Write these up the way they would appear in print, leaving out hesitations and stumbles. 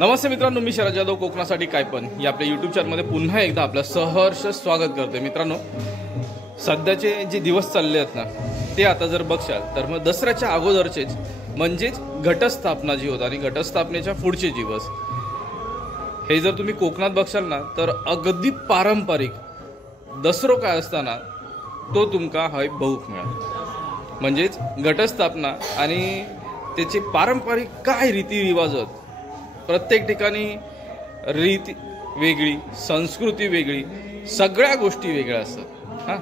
नमस्ते मित्रांनो, मी शरद जाधव कोकणासाठी काय पण या आपल्या यूट्यूब चॅनलमध्ये पुन्हा एकदा आपलं सहर्ष स्वागत करते। मित्रांनो, सध्याचे जे दिवस चालले आहेत ना ते आता जर बघशाल तर मग दसऱ्याच्या अगोदरचेच म्हणजेच घटस्थापना जी होती आणि घटस्थापनेच्या पुढचे दिवस हे जर तुम्ही कोकणात बघशाल ना तर अगदी पारंपरिक दसरो काय असताना तो तुमका हय बघूक मिळेल। म्हणजेच घटस्थापना आणि त्याचे पारंपरिक काय रीतिरिवाज आहेत, प्रत्येक ठिकाणी रीती वेगळी, संस्कृती वेगळी, सगळ्या गोष्टी वेगळ्या असतात हां।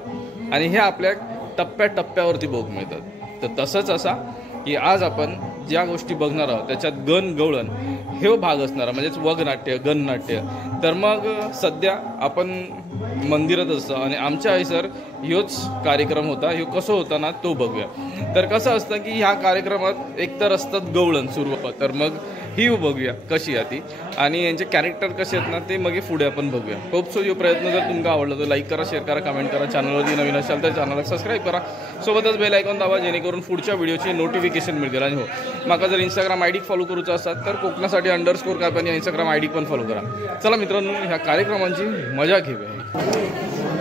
आणि हे आपल्या टप्प्याटप्प्यावरती बघू मिळतात। तर तसंच असा की आज आपण ज्या गोष्टी बघणार आहोत त्याच्यात गण गवळण हे भाग असणार, म्हणजेच वगनाट्य, गणनाट्य। तर मग सध्या आपण मंदिरात असतो आणि आमच्या आईसर ह्योच कार्यक्रम होता। ह्यो कसं होता ना तो बघूया। तर कसं असतं की ह्या कार्यक्रमात एकतर असतात गवळण सुरू, तर मग ही बघूया कशी आहे ती आणि यांचे कॅरेक्टर कसे आहेत ना ते मग पुढे आपण बघूया। होप सो यो प्रयत्न जर तुमका आवडला तर लाईक करा, शेअर करा, कमेंट करा। चॅनलवरती नवीन असाल तर चॅनलला सबस्क्राईब करा, सोबतच बेल आयकॉन दाबा जेणेकरून पुढच्या व्हिडिओची नोटिफिकेशन मिळतील। आणि हो, माका जर इंस्टाग्राम आयडी फॉलो करूचा असाल तर कोकणासाठी _ काय पण या इंस्टाग्राम आयडी पण फॉलो करा। चला मित्रांनो, ह्या कार्यक्रमांची मजा घेऊया।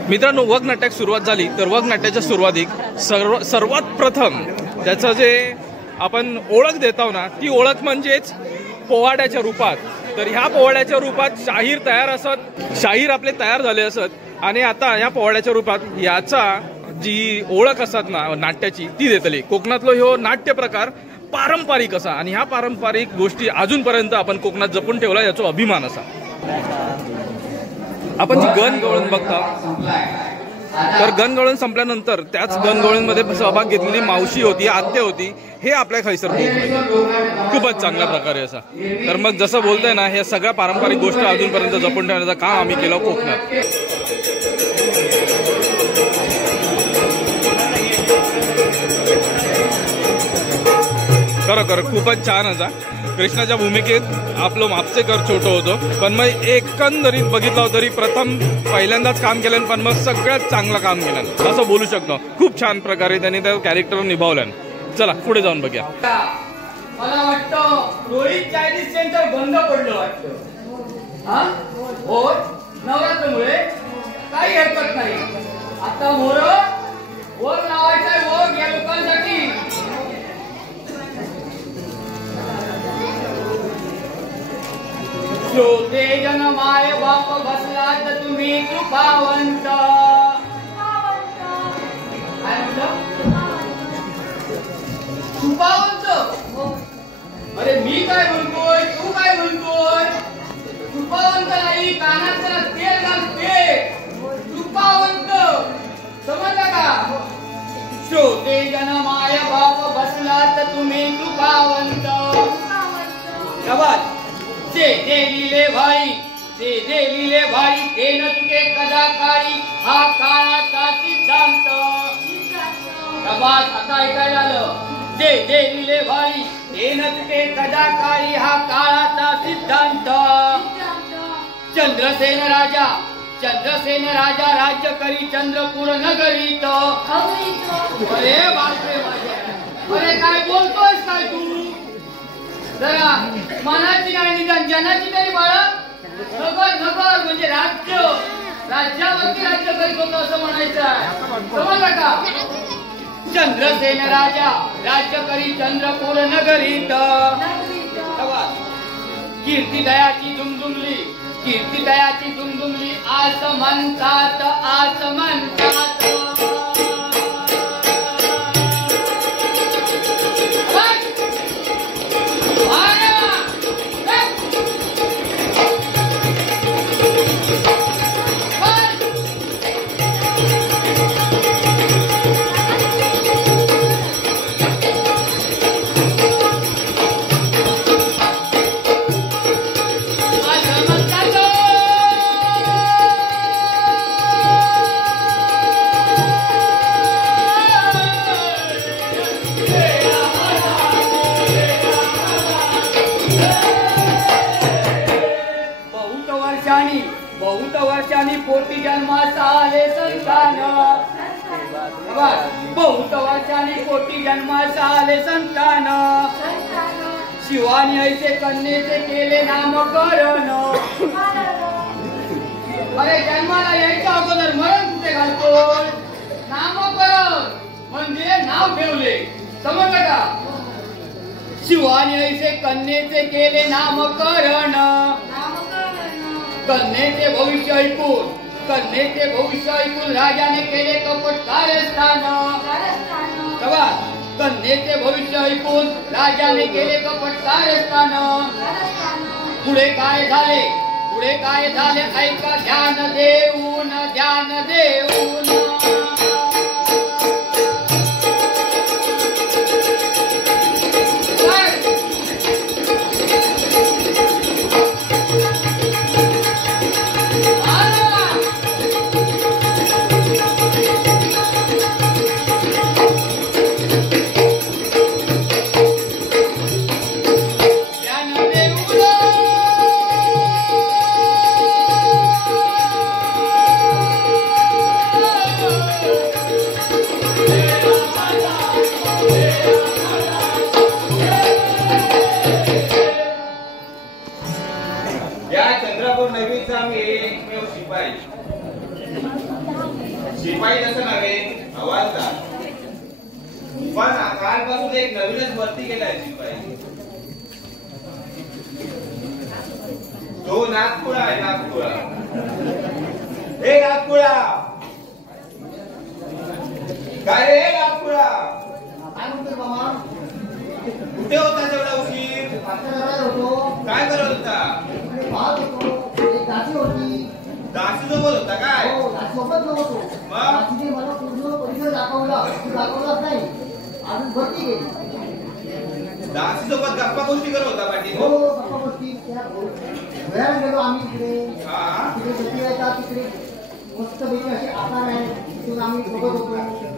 मित्रांनो, वगनाट्याक सुरुवात झाली तर वगनाट्याच्या सुरुवातीक सर्वात प्रथम त्याचं जे आपण ओळख देतो ना ती ओळख म्हणजेच पोवाड्याच्या रूपात। तर ह्या पोवाड्याच्या रूपात शाहीर तयार असत, शाहीर आपले तयार झाले असत आणि आता ह्या पोवाड्याच्या रूपात याचा जी ओळख असत ना नाट्याची ती देतली। कोकणातलो ह्यो नाट्य प्रकार पारंपरिक असा आणि ह्या पारंपरिक गोष्टी अजूनपर्यंत आपण कोकणात जपून ठेवला, याचा अभिमान असा। आपण जी गणगवळण बघता तर गणगवळण संपल्यानंतर त्याच गणगवळणमध्ये सहभाग घेतलेली मावशी होती, आत्या होती, हे आपल्या खैसर खूपच चांगल्या प्रकारे असा। तर मग जसं बोलतंय ना हे सगळ्या पारंपरिक गोष्टी अजूनपर्यंत जपून ठेवण्याचं काम आम्ही केलं कोकणात। खरं खूपच छान असा। कृष्णाच्या भूमिकेत आपलं मापचेकर छोटं होतं, पण मग एकंदरीत बघितलं तरी प्रथम पहिल्यांदाच काम केलं, पण मग सगळ्यात चांगलं काम केलं असं बोलू शकतो। खूप छान प्रकारे त्यांनी त्या कॅरेक्टर निभावलं। चला पुढे जाऊन बघूया। मला वाटतं रोहित चायनीज सेंटर बंद पडलं वाटतं हा हो, नवरात्रमुळे काही हरकत नाही। आता मोर वर लावायचा वर या लोकांसाठी। श्रोते जन माय बाप बसलात तुम्ही कृपावंत। काय म्हटलं? कृपावंत? अरे मी काय म्हणतोय, तू काय म्हणतोय? कृपावंत नाही, कानातला तेल घालते कृपावंत, समजलं का? श्रोते जन माय बाप बसलात तुम्ही कृपावंत। जे लिहिले भाई, जे लिहिले भाई ते न तुके कदा काळी, हा काळाचा सिद्धांत। आता ऐकायला आलं, जे लिहिले भाई ते न तुके कदा काळी, हा काळाचा सिद्धांत। चंद्रसेन राजा राज्य करी चंद्रपूर नगरीत। अरे बापरे माझ्या, अरे काय बोलतोयस काय तू? जरा मनाची नाही निदान जनाची तरी बाळा। नगर म्हणजे राज्य, राज्यावरती राज्य करीत होतं असं म्हणायचं आहे, समजलं का? चंद्रसेन राजा राज्य करी चंद्रपूर नगरीत। कीर्तिदयाची दुमदुमली आस म्हणतात, आस म्हणतात। बहुत वर्षांनी पोटी जन्मास आले संतान। बहुत वर्षांनी पोटी जन्मास आले संतान। शिवानी ऐसे कन्येचे केले नामकरण. अरे जन्माला यायच्या अगोदर मरण कुठे घालतो? नामकरण म्हणजे नाव ठेवले. समजलं का? शिवानी ऐसे कन्येचे केले नामकरण. कन्येचे भविष्य ऐकून राजाने केले कपट कारस्थान. कन्येचे भविष्य ऐकून राजाने केले कपट कारस्थान. पुढे काय झाले ऐका ध्यान देऊन. शिपाई तसं नव्हे, हवालदार. पण कालपासून एक नवीनच भरती केलाय शिपाई. तो नागपुरा आहे. नागपुरा. हे नागपुरा, काय रे नागपुरा? काय म्हणतो मामा? कुठे होता तेवढा उशीर? काय करत होता? एक दासी होती. दासी सोबत होता काय? हो, दासी सोबत नव्हतो. दासीने मला पूर्ण परिसर दाखवलाच नाही. अजून भरती गेली. दासी सोबत गप्पा गोष्टी करत होता पाटील. हो, गप्पा गोष्टी. घराला गेलो आम्ही तिकडे. तिकडे भरती व्हायचा. तिकडे मस्त पैकी असे आकार आहे. तिथून आम्ही बघत होतो.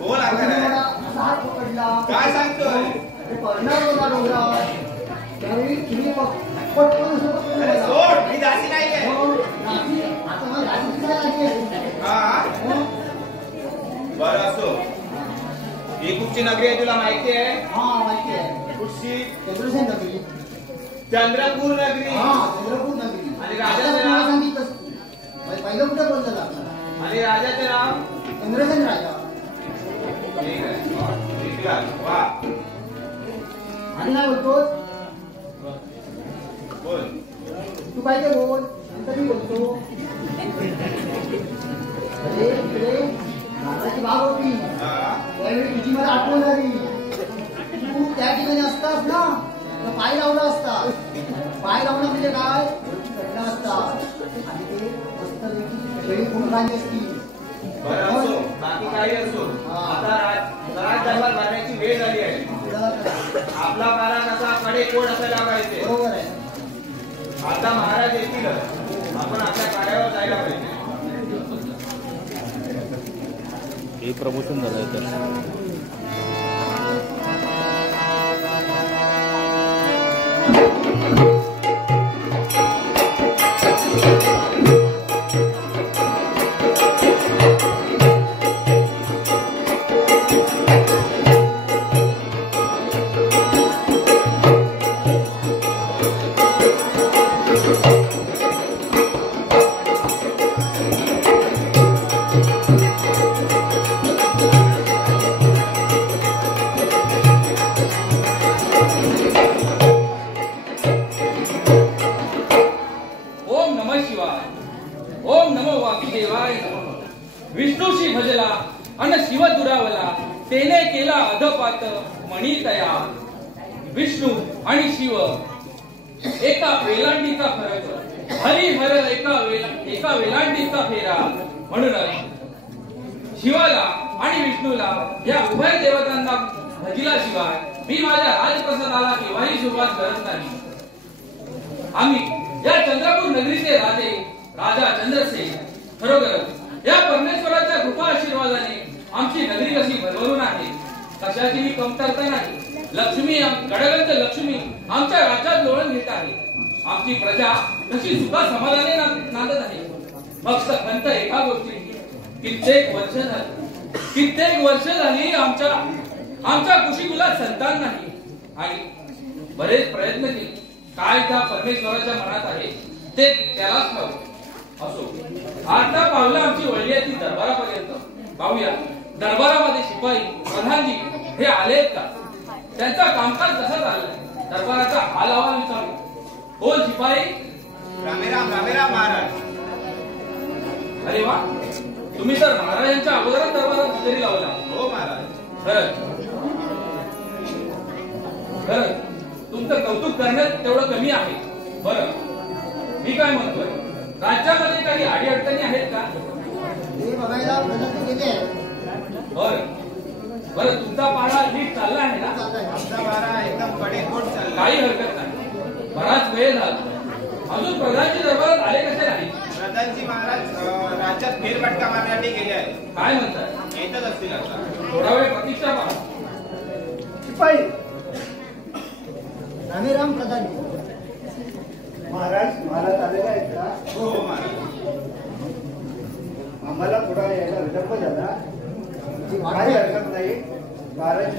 बोल आकार आहे. असा हात पकडला. काय सांगतोय? पडणार होता डोंगरावर. त्यावेळी तुम्ही पटकन सोड, मी दासी नाही आहे. आता मला दासी काय लागली? बरं असो. ही कुठची नगरी आहे तुला माहिती आहे? हा, माहिती आहे. कुठची? चंद्रसेन नगरी. चंद्रपूर नगरी. हा, चंद्रपूर नगरी. आणि राजाचं नाव? सांगितलं पहिलं कुठे बोलतात आपल्याला? आणि राजाचे नाव? चंद्रसेन राजा. ठीक आहे. वा. आणि काय बोलतोस? बोल. तू काय ते बोल. नंतर मी बोलतो. अरे इकडे नारळाची बाग होती. त्यावेळी तुझी मला आठवण झाली. तू त्या ठिकाणी असतास ना, तर पाय लावला असता. पाय लावणं म्हणजे काय? चढला असता. आणि ते मस्त शेळी पुंगाली असती. बरं असो, बाकी काही असो. आता राजदरबार भरण्याची वेळ झाली आहे. आपला कारा कसा कडेकोट असायला पाहिजे. बरोबर आहे. आता महाराज येतील, आपण आपल्या कार्यावर जायला पाहिजे. हे प्रमोशन झालंय तर विष्णूशी भजला अन शिव दुरावला तेने केला अधपात मणी तया. विष्णू आणि शिव एका वेलांडीचा फरक, हरिहर एका वेलांडीचा फेरा. म्हणूनच शिवाला आणि विष्णूला या उभय देवतांना भजिल्याशिवाय मी माझ्या राजप्रसादाला केव्हाही सुरुवात करत नाही. आम्ही या चंद्रपूर नगरीचे राजा चंद्रसेन खरोखरच या परमेश्वराच्या कृपा आशीर्वादाने आमची नगरी कशी भरभरून आहे, कशाची मी कमतरता नाही. लक्ष्मी, गडगंत लक्ष्मी आमच्या राज्यात लोळण घेत आहे. आमची प्रजा कशी सुखा समाधाने नांदत आहे. फक्त खंत एका गोष्टी, कित्येक वर्ष झाली आमच्या कुशीकुलात संतान नाही. आणि बरेच प्रयत्न केले, काय त्या परमेश्वराच्या मनात आहे ते त्यालाच ठाऊक. असो, आता पावलं आमची वळली आहे ती दरबारापर्यंत. पाहूया दरबारामध्ये शिपाई प्रधानजी हे आलेत का, त्यांचा कामकाज कसं चाललंय, दरबाराचा हाल हवाल विचारू. बोल शिपाई. रामेराम महाराज. अरे वा, तुम्ही तर महाराजांच्या अगोदरच दरबारात हजेरी लावला. हो महाराज. खरं तुमचं कौतुक करण्यात तेवढं कमी आहे. बरं, मी काय म्हणतोय, राज्यामध्ये काही अडी अडचणी आहेत का? हे बघायला प्रयत्न केले. बरं, तुमचा पाडा नीट चालला आहे ना? आमचा वारा एकदम कडेकोट चालला. काही हरकत नाही. बराच वेळ झाला, अजून प्रधानजी दरबारात आले कसे नाही? प्रधानजी महाराज राज्यात फेरफटका मारण्यासाठी गेले आहेत. काय म्हणताय? येतच असतील आता. थोडा वेळ प्रतीक्षा पहा. शिपाई रामेराम प्रधान. महाराज आलेला आहेत का? हो महाराज. आम्हाला पुढे यायला विलंब झाला, काही हरकत नाही. महाराज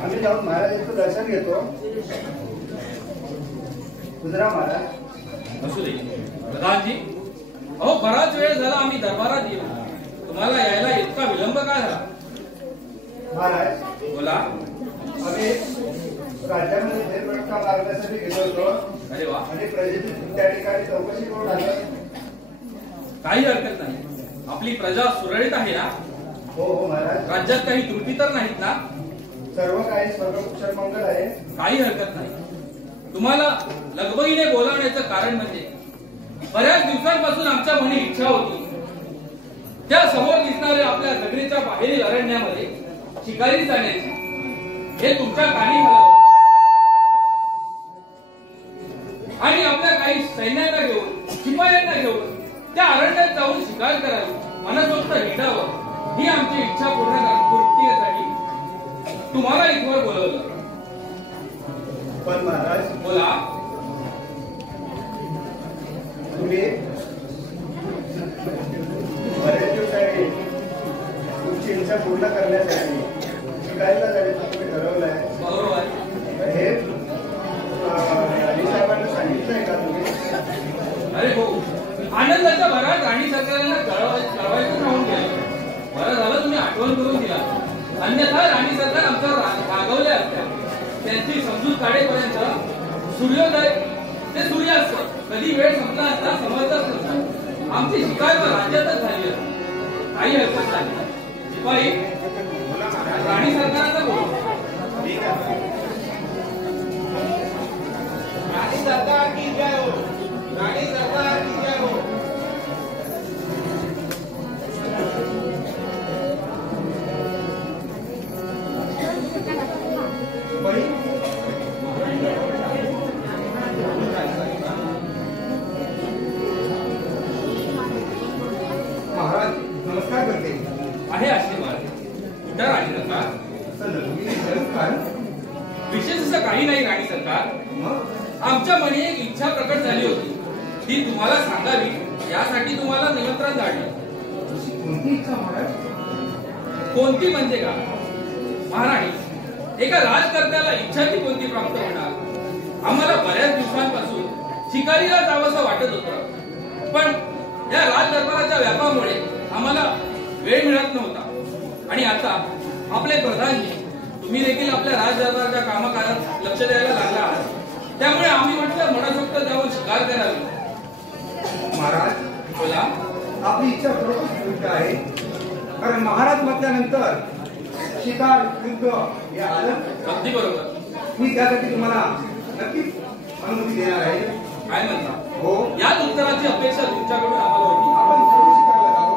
आम्ही जाऊन महाराजांचं दर्शन घेतो. गुजरा महाराज. असू दे प्रधानजी. अहो, बराच वेळ झाला आम्ही दरबारात येऊ, तुम्हाला यायला इतका विलंब काय झाला? महाराज बोला. आम्ही राज्यामध्ये फेरफटका मारण्यासाठी गेलो होतो. अरे वा, आणि प्रजेची त्या ठिकाणी चौकशी करून आलो. काही हरकत नाही. आपली प्रजा सुरळीत आहे ना? हो महाराज. राज्यात काही त्रुटी तर नाहीत ना? सर्व काही सर्वकुशल मंगल आहे. काही हरकत नाही. तुम्हाला लगबगीने बोलावण्याचं कारण म्हणजे बऱ्याच दिवसांपासून आमच्या मनी इच्छा होती, त्या समोर दिसणाऱ्या आपल्या नगरीच्या बाहेरील अरण्यामध्ये शिकारी जाण्याची. हे तुमच्या कानी घालावं आणि आपल्या काही सैन्यांना घेऊन, शिपायांना घेऊन त्या अरण्यात जाऊन शिकार करावी, मनसोक्त हिंडावं, ही आमची इच्छा पूर्ण करण्यासाठी तुम्हाला इथवर बोलवलं. पण महाराज बोला. तुम्ही बरेच दिवसांनी तुमची इच्छा पूर्ण करण्यासाठी शिकायला जाण्याचं तुम्ही ठरवलंय. बरोबर. हे राणी साहेबांना सांगितलंय का तुम्ही? अरे हो, आनंदाच्या भरात राणी सरकारला कळवायचं राहून गेलं. बरं झालं तुम्ही आठवण करून दिला, अन्यथा राणी सरकार आमच्यावर रागवल्या असत्या. त्यांची समजूत काढेपर्यंत सूर्योदय ते सूर्यास्त कधी वेळ संपला असता समजतच नसता. आमची शिकार राज्यातच झाली असती. काही हरकत नाही. शिपाई राणी सरकारांचा बोल. ठीक आहे. राणी सरकार की जय हो. राणी सरकार की जय हो. महाराज नमस्कार करते. आहे आशीर्वाद. कुठं राणी सरकार? विशेष असं काही नाही राणी सरकार. आमच्या मनी एक इच्छा प्रकट झाली होती, ती तुम्हाला सांगावी यासाठी तुम्हाला निमंत्रण धाडलं. कोणती इच्छा महाराज? कोणती म्हणजे का महाराणी, एका राजकर्त्याला इच्छा ती कोणती प्राप्त होणार? आम्हाला बऱ्याच दिवसांपासून शिकारीला जावंसं वाटत होतं, पण या राजदरबाराच्या व्यापामुळे आम्हाला वेळ मिळत नव्हता. आणि आता आपले प्रधानजी, तुम्ही देखील आपल्या राजदरबाराच्या कामाकारात लक्ष द्यायला लागला आहात, त्यामुळे आम्ही म्हटलं मनसोक्त जाऊन शिकार करावी. महाराज बोला. आपली इच्छा खरोखर योग्य आहे, कारण महाराज म्हटल्यानंतर शिकार युद्ध हे आलं. अगदी बरोबर. मी त्यासाठी तुम्हाला नक्कीच अनुमती देणार आहे. काय म्हणता? हो. याच उत्तराची अपेक्षा तुमच्याकडून आम्हाला होती. आपण सर्व शिकारला जाऊ.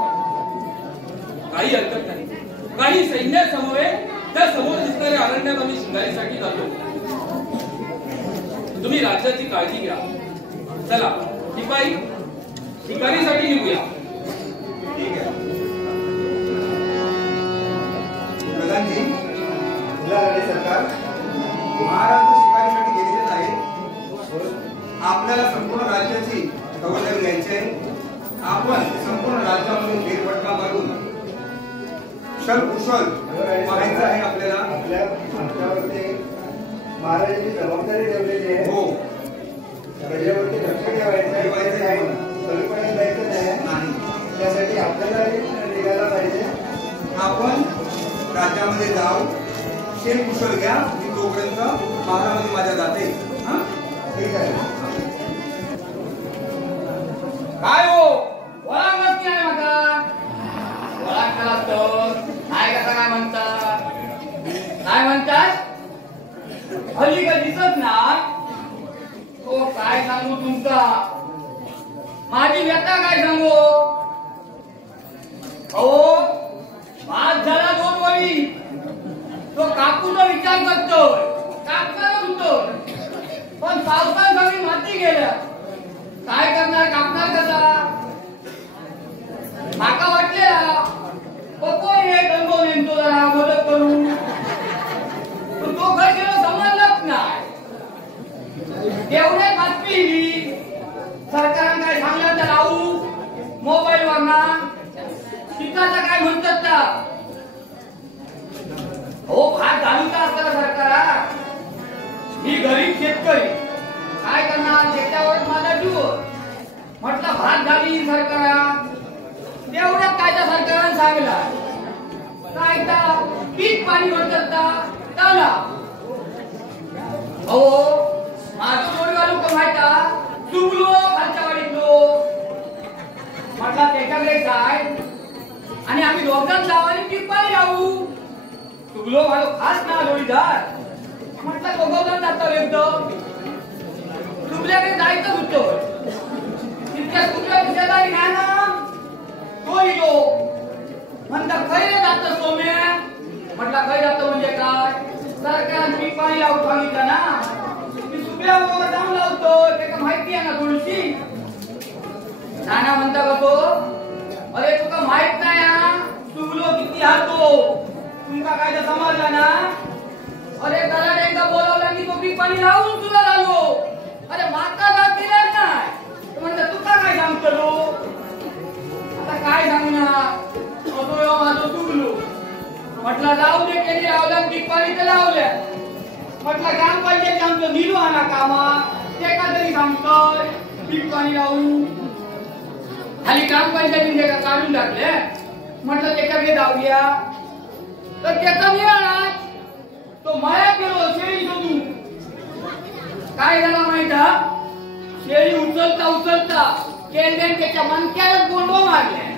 काही हरकत नाही. काही सैन्यासमवेत त्या समोर दिसणाऱ्या अरण्यात आम्ही शिकारीसाठी जातो. तुम्ही राज्याची काळजी घ्या. चला शिपाई, शिकारीसाठी निघूया. ठीक आहे. प्रधानजी, राणी सरकार, महाराज शिकारीसाठी गेलेले नाही. आपल्याला संपूर्ण राज्याची खबरदारी घ्यायची आहे. आपण संपूर्ण राज्यामध्ये फेरफटका मारून कुशल पाहायचं आहे. आपल्याला आमच्यावरती महाराजांची जबाबदारी ठेवलेली आहे. हो. त्याच्यावरती लक्ष ठेवायचं आहे. कल्पना द्यायचं नाही. त्यासाठी आपल्याला निघायला पाहिजे. आपण राज्यामध्ये जाऊ, शेण कुशल घ्या. मी तोपर्यंत महारामध्ये माझ्या जाते. ठीक आहे. काय हो ओळख नसती आहे माझा ओळख करा तर काय कसा काय म्हणतात हल्ली का दिसत ना तो काय सांगू तुमचा माझी व्यथा काय सांगू अहो आज झाला 2 वळी तो कापूचा विचार करतोय कापणारच होतो पण पावसात सगळी माती गेल्या काय करणार कापणार कसा माका वाटलेला पप्पो हे गंगो नेमतो जरा मदत करू पण तो घर गेलो समजलंच नाही तेवढे बातमी सरकारान काय सांगलं तर लावू मोबाईल वर ना शिकायचं काय म्हणतात का हो भात घालू का असतं सरकार मी गरीब शेतकरी काय करणार त्याच्यावर माझा जीव म्हटलं भात झाली सरकार तेवढ्यात काय त्या सरकारने सांगला काय पीक पाणी म्हणतात त्याला हो माझं जोडगा लोक माहिता चुकलो खालच्या वाडीतलो म्हटलं त्याच्याकडे काय आणि आम्ही दोघांच जाऊ आणि पीक पाणी लावू चुकलो माझं खास ना जोडीदार म्हटलं दोघं जातो एकदम तुमच्याकडे जायचं होतं तितक्या तुमच्या शेजारी नाही ना तो येतो म्हणता खैर जात सोम्या म्हटलं खै जातो म्हणजे काय सरकार पीक पाणी लावतो सांगितलं ना मी सुप्या जाऊन लावतो त्याला माहिती आहे ना थोडीशी नाना म्हणता का तो अरे तुका माहित नाही चुकलो किती हातो तुमका काय तर समजला ना अरे त्याला एकदा बोलावला की तो पीक पाणी लावून तुला लावलो अरे माका जात दिला नाही म्हणता तुका काय सांगतो आता काय सांगणार माझं चुकलो म्हटलं लावू दे केली लावलं पीक पाणी तर लावल्या म्हटलं ग्रामपंचायत आमचं निलू आणा कामा ते का तरी सांगतोय पीक पाणी लावू खाली ग्रामपंचायतीने का काढून टाकले म्हटलं त्याच्याकडे जाऊया तर त्याचा निराळा तो मळ्यात गेलो शेळी शोधून काय झाला माहिती शेळी उचलता केंद्राने त्याच्या मनक्याला गोंडो मारले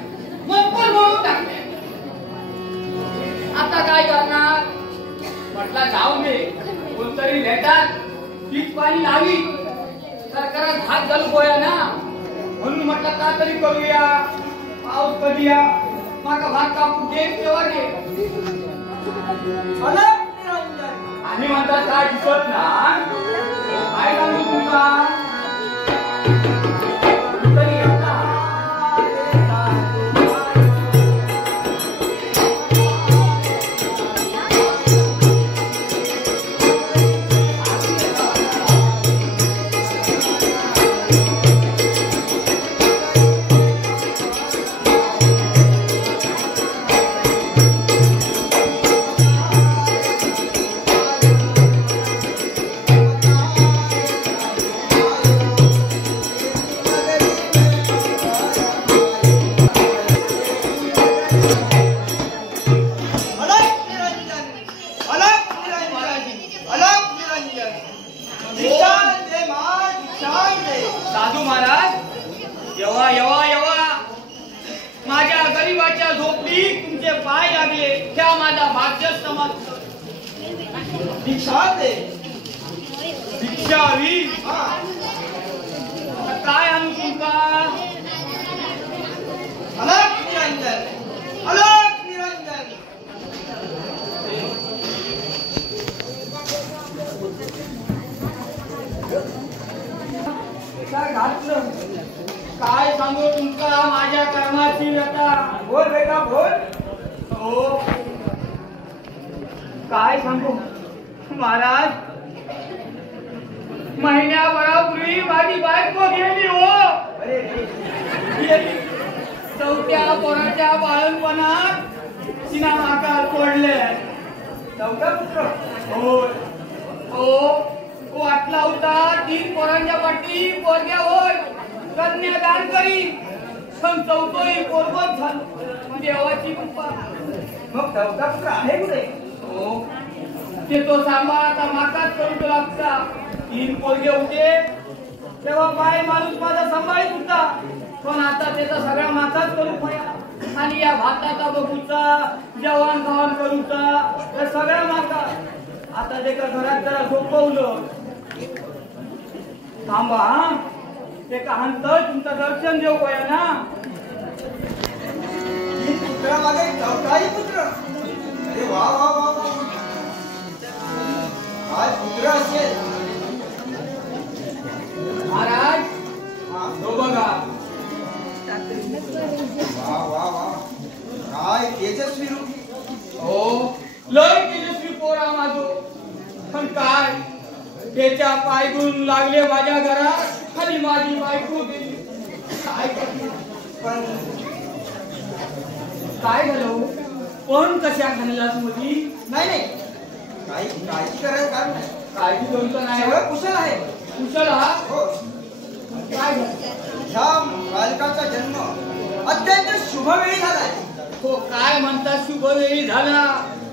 मग पण म्हणून टाकले आता काय करणार म्हटलं जाऊ दे कोणतरी भेटात पीक पाणी लावी सरकारात हात घालू पोया ना म्हणून म्हटलं का तरी करूया पाऊस कधी या माका भात कापू दे तेव्हा दे आम्ही म्हणतात काय दिसत ना काय सांगू तुमचा साधू महाराज यवा यवा यवा माझ्या गरीबाच्या झोपडीत तुमचे पाय लागले त्या माझा भाग्य समजत दीक्षा दे दीक्षा हवी काय आणू तुमका अलग निरंजन अलग निरंजन काय घातलं काय सांगू तुमका माझ्या कर्माची व्यथा बोल बेटा बोल हो काय सांगू महाराज महिन्याभरापूर्वी माझी बायको गेली हो अरे गेली 4थ्या पोराच्या बाळणपणात तिना माका सोडले 4था पुत्र हो तो वाटला होता 3 पोरांच्या पाठी पोरग्या होय कन्यादान करी संतवतोय पोरगत झालं देवाची कृपा. मग चौथा पुत्र आहे कुठे? ते तो सांभाळ आता माकाच करू लागता. 3 पोरगे होते तेव्हा बाय माणूस माझा सांभाळीत होता, पण आता त्याचा सगळा माकाच करू पया. आणि या भाताचा बघूचा जेवण खावण करूचा या सगळ्या माका. आता ते का घरात जरा झोपवलं थांबा हा ते का हंत तुमचं दर्शन देऊ पया ना. पुत्रामागे चौथाही पुत्र. अरे वा वा वा वा. आज पुत्र असेल. महाराज तो बघा. वा वा वा. काय तेजस्वी रूप. लय तेजस्वी पोरा माझो. पण काय त्याच्या पायगुण लागले माझ्या घरात आणि माझी बायको गेली. काय करणार? पण काय झालं? पण कशा घाललास मधी? नाही नाही काही काळजी करायचं कारण नाही. काळजी करून तर नाही. सगळं कुशल आहे. कुशल हा? हो. काय झालं? ह्या बालकाचा जन्म अत्यंत शुभ वेळी झालाय. हो काय म्हणता शुभ वेळी झाला?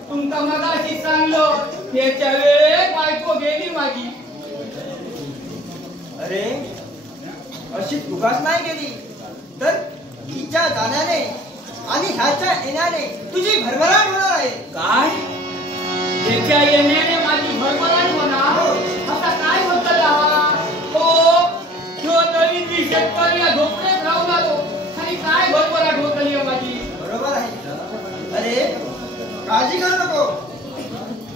तुमका मगाशी सांगलं त्याच्या वेळेत बायको गेली माझी. अरे अशी तुगास नाही गेली तर हिच्या जाण्याने आणि ह्याच्या येण्याने तुझी भरभराट होणार आहे. काय? त्याच्या येण्याने माझी भरभराट होणार? आता काय म्हणता हा? हो जो नवीन मी शेतकरी या झोपड्यात राहून आलो आणि काय भरभराट होत आली माझी. बरोबर आहे. अरे काळजी करू नको.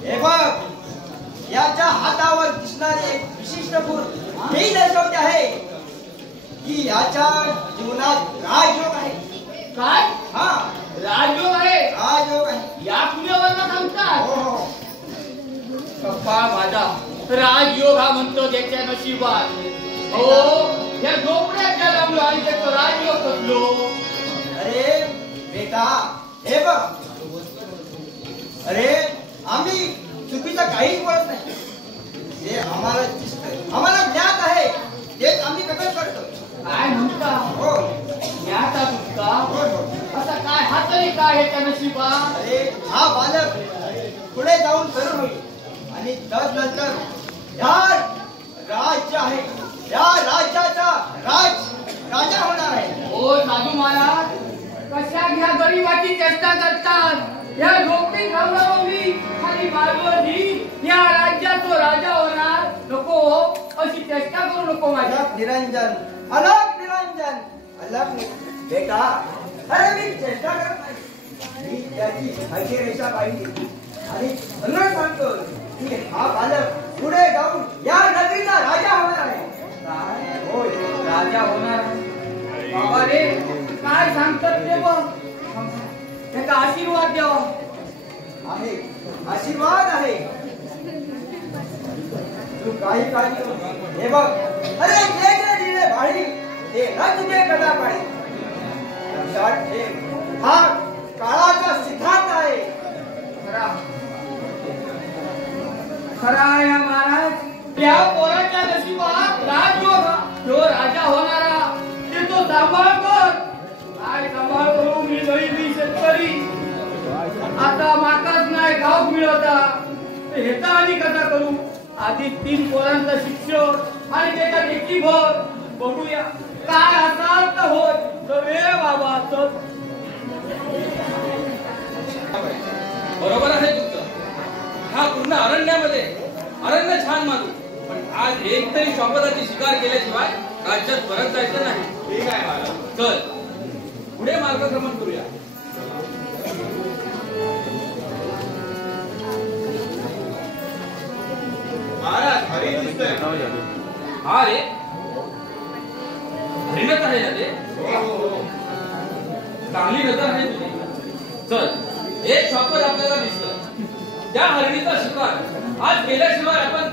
हे बघ याच्या हातावर दिसणारे एक विशिष्ट गुण हे दर्शवते आहे की याच्या जीवनात राजयोग आहे. काय? हा राजयोग आहे? राजयोग आहे. या पुण्यावरनं सांगतात? हो हो. कप्पा माझा राजयोग हा म्हणतो त्याच्या नशिबात. हो या झोपड्यात जन्मलो आणि त्याचा राजयोग बदलो. अरे बेटा हे बघ. अरे आम्ही चुकीचं काहीच बोलत नाही. जे आम्हाला दिसतंय आम्हाला ज्ञात आहे तेच आम्ही कबूल करतो. काय म्हणता? हो याचा तुमका हो हो. असा काय हा तरी काय ह्याच्या नशिबात? अरे हा बालक पुढे जाऊन तरुण होईल आणि तदनंतर या राज्य आहे या राज्याचा राजा होणार आहे. हो साधू महाराज कशा घ्या गरीबाची चेष्टा करतात. या झोपडीत राहणार मी आणि मालवणी या राज्याचा राजा होणार. नको अशी चेष्टा करू नको माझ्या. अलग निरंजन अलग निरंजन अलग बेटा. अरे मी चेष्टा करत नाही. मी त्याची हलकी रेषा पाहिली आणि अन्न सांगतो की हा बालक पुढे जाऊन या नगरीचा राजा होणार आहे. काय? होय राजा होणार बाबा रे. काय सांगतात ते बघ. त्याचा आशीर्वाद द्यावा. आहे आशीर्वाद आहे. तू काही काळजी करू नको. हे बघ. अरे जे जे दिले भाडी ते न तुझे गदा पाडी. लक्षात ठेव हा काळाचा सिद्धांत आहे. खरा खरा या महाराज या पोराच्या नशिबात राजयोग जो राजा होणारा ते तो सांभाळ कर. काय सांभाळ करू मी गरीबी शेतकरी. आता माकाच नाही गाव मिळवता हेता आणि कसा करू. आधी 3 पोरांचं शिक्षण आणि त्याच्या देखी भर बघूया काय असाल तर होय तर वेळ बाबा चल. बरोबर आहे तुमचं. हा पूर्ण अरण्य छान मानू, पण आज एक तरी शॉपदाची शिकार केल्याशिवाय राज्यात परत जायचं नाही. ठीक आहे महाराज. चल पुढे मार्गक्रमण करूया. महाराज हरी दिसतोय. हा रे हरिणच आहे ना ते. चांगली नजर आहे तुझी. चल एक शॉपर आपल्याला दिसलं. त्या हरणीचा शिकार आज केल्याशिवाय आपण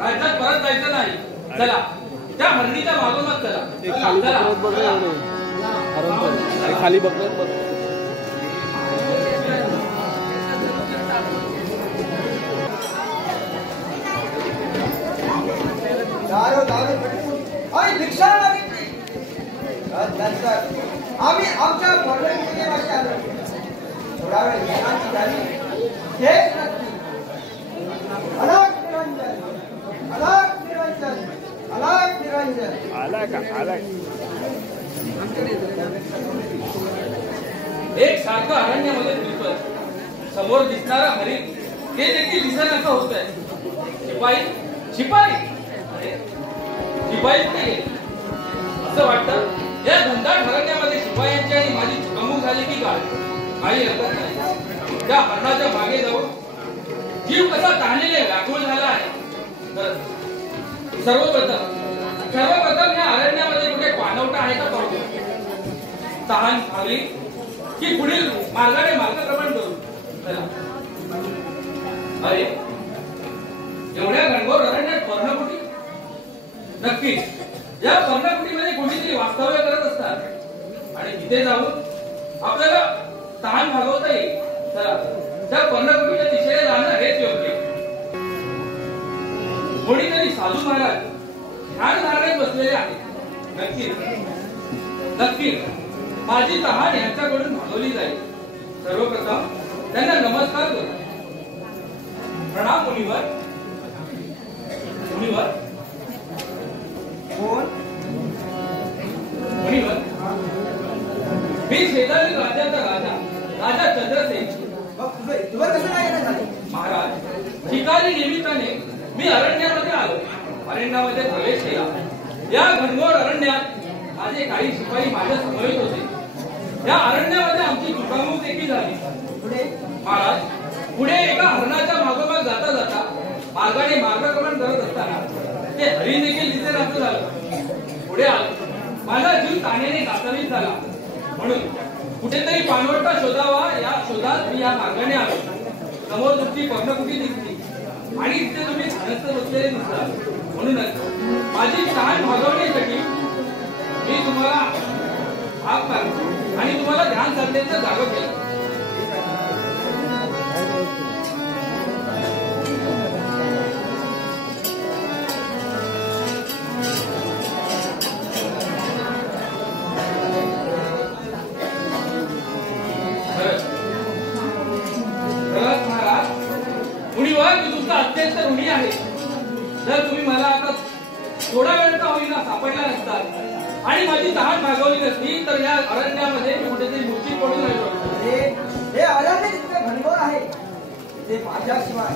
राज्यात परत जायचं नाही. चला त्या हरणीच्या मागोमाग चला. खाली बघ. ज्यावेळी निघायची झाली हेच नक्की. अलग निरंजन, अलग निरंजन, अलग निरंजन. एक सारखं अरण्यामध्ये फिरतोय. समोर दिसणारा हरिण ते देखील दिसेनासं होतंय. शिपाई शिपाई अरे शिपाई कुठे गेले? असं वाटतं या घनदाट अरण्यामध्ये शिपायांची आणि माझी चुकामुक झाली की काय? काही हरकत नाही. त्या हरणाच्या मागे जाऊन जीव कसा तहानेने व्याकुळ झाला आहे. तर सर्वप्रथम या अरण्यामध्ये कुठे पाणवटा आहे का पाहू. तहान भागली की पुढील मार्गाने मार्गक्रमण करू. चला. अरे एवढ्या घनघोर अरण्यात पर्णकुटी? नक्कीच या पर्णकुटीमध्ये कोणीतरी वास्तव्य करत असतात आणि तिथे जाऊन आपल्याला तहान भागवता येईल. चला त्या पर्णकुटीच्या दिशेने जाणं हेच योग्य. कोणीतरी साधू महाराज ध्यान धारणेत बसलेले आहेत. नक्कीच माझी तहान यांच्याकडून भागवली जाईल. सर्वप्रथम त्यांना नमस्कार करू. प्रणाम मुनिवर. मुनिवर कोण? मुनिवर मी शेजारील राज्याचा राजा चंद्रसेन. मग तुला कसं काय येणं झालं? महाराज शिकारी निमित्ताने मी अरण्यामध्ये आलो. अरण्यामध्ये प्रवेश केला. या घनघोर अरण्यात माझे काही शिपाई माझ्या समवेत होते. या अरण्यामध्ये आमची चुकामुक देखील झाली. पुढे महाराज पुढे एका हरणाच्या मागोमाग जाता जाता मार्गाने मार्गक्रमण करत असताना ते हरिण देखील दिसेनासं झालं. पुढे आलो. माझा जीव ताण्याने कासावीस झाला. म्हणून कुठेतरी पाणवटा शोधावा या शोधात मी या मार्गाने आलो. समोर तुमची पर्णकुटी दिसली आणि तिथे तुम्ही ध्यानस्थ बसलेले दिसतात. म्हणूनच माझी तहान भागवण्यासाठी मी तुम्हाला हाक मारलो आणि तुम्हाला ध्यान साधण्याचं जागं केलं. मुनिवर मी तुमचा अत्यंत ऋणी आहे. जर तुम्ही मला आता थोडा वेळ का होईना सापडला नसतात आणि माझी तहान भागवली नसती तर या अरण्यामध्ये मी कुठेतरी मूर्छित पडून राहिलो. हे अरण्य जितके घनघोर आहे ते माझ्याशिवाय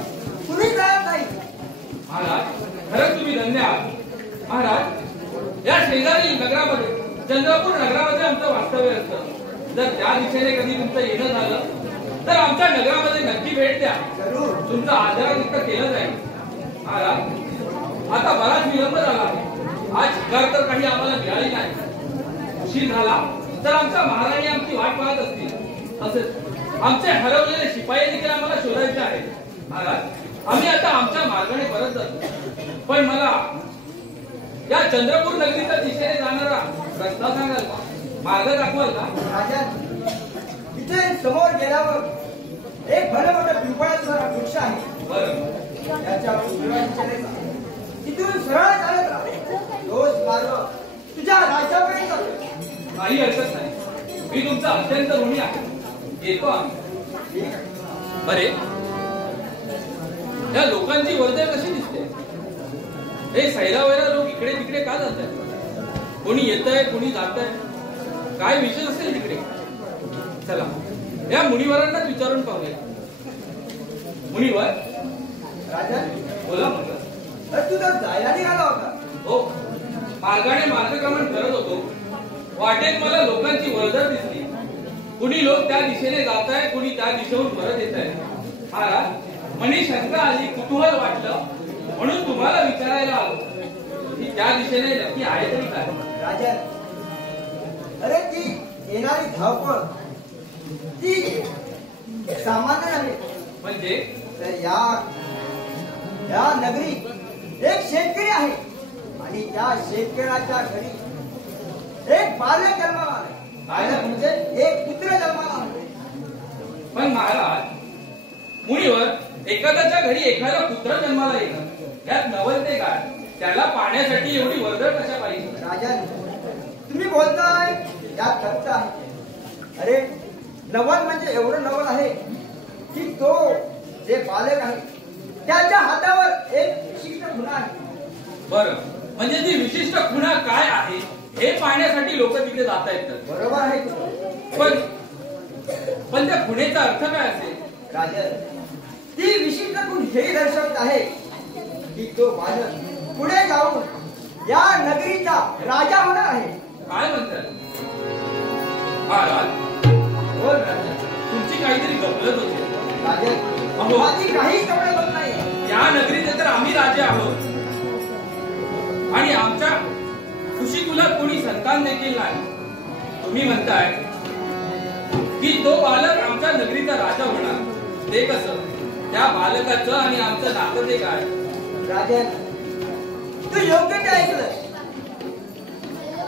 कुणी जात नाही. महाराज खरंच तुम्ही धन्य आहात. महाराज या शेजारी नगरामध्ये चंद्रपूर नगरामध्ये आमचं वास्तव्य असतं. जर त्या दिशेने कधी तुमचं येणं झालं तर आमच्या नगरामध्ये नक्की भेट द्या. जरूर तुमचं आदरातिथ्य केलं जाईल. महाराज आता बराच विलंब झाला आहे. आज शिकार तर काही आम्हाला मिळाली नाही. उशीर झाला तर आमच्या महाराणी आमची वाट पाहत असतील. तसेच आमचे हरवलेले शिपाई देखील आम्हाला शोधायचे आहेत. महाराज आम्ही आता आमच्या मार्गाने परत जातो. पण मला या चंद्रपूर नगरीच्या दिशेने जाणारा रस्ता सांगाल का? मार्ग दाखवाल का? राजा इथे समोर गेल्यावर एक भलं मोठं पिंपळाचा वृक्ष आहे. बरं त्याच्या उजव्या दिशेने जा. तिथून सरळ चालत राहा. तोच मार्ग तुझ्या राज्याकडे जातो. काही हरकत नाही. मी तुमचा अत्यंत ऋणी आहे. येतो आम्ही. बरे या लोकांची वर्दळ कशी दिसते? हे सैरावैरा लोक इकडे तिकडे का जात आहेत? कोणी येत आहे कोणी जात आहे. काय विशेष असेल तिकडे? चला या मुनिवरांना विचारून पाहूया. मुनिवर राजा बोला म्हटलं. तू तर जायला निघाला होता. हो मार्गाने मार्गक्रमण करत होतो. वाटेत मला लोकांची वर्दळ दिसली. कुणी लोक त्या दिशेने जात आहे कुणी त्या दिशेहून परत येत आहे. महाराज मनी शंका आली कुतूहल वाटलं म्हणून तुम्हाला विचारायला आलो की त्या दिशेने नक्की आहे तरी काय? राजा अरे ती येणारी धावपळ ती सामान्य नव्हे. म्हणजे तर या नगरी एक शेतकरी आहे आणि त्या शेतकऱ्याच्या घरी एक बालक जन्माला आले. बालक म्हणजे एक पुत्र जन्माला आले. पण महाराज मुनिवर एखाद्याच्या घरी एखादा पुत्र जन्माला येणं यात नवलते काय? त्याला पाहण्यासाठी एवढी वर्दळ कशा पाहिजे? राजन तुम्ही बोलताय यात खर्च आहे. अरे नवल म्हणजे एवढं नवल आहे की तो जे बालक आहे त्याच्या हातावर एक विशिष्ट खुणा आहे. बरं, म्हणजे ती विशिष्ट खुणा काय आहे हे पाहण्यासाठी लोक तिथे जाता येतात. बरोबर आहे तुझं. पण त्या खुणेचा अर्थ काय असेल? राजन, ती विशिष्ट खूण हे दर्शवत आहे की तो बालक पुढे जाऊन या नगरीचा राजा होणार आहे. काय म्हणतात महाराज? बोल राजन. तुमची काहीतरी गफलत होते. राजन, अहो. माझी काहीच गफलत होत नाही. या नगरीचे तर आम्ही राजे आहोत आणि आमच्या कुशीकुलात कोणी संतान देखील नाही. तुम्ही म्हणताय की तो बालक आमच्या नगरीचा राजा होणार. ते कसं? त्या बालकाचं आणि आमचं नातं ते काय? राजन, तू योग्य ते ऐकलं.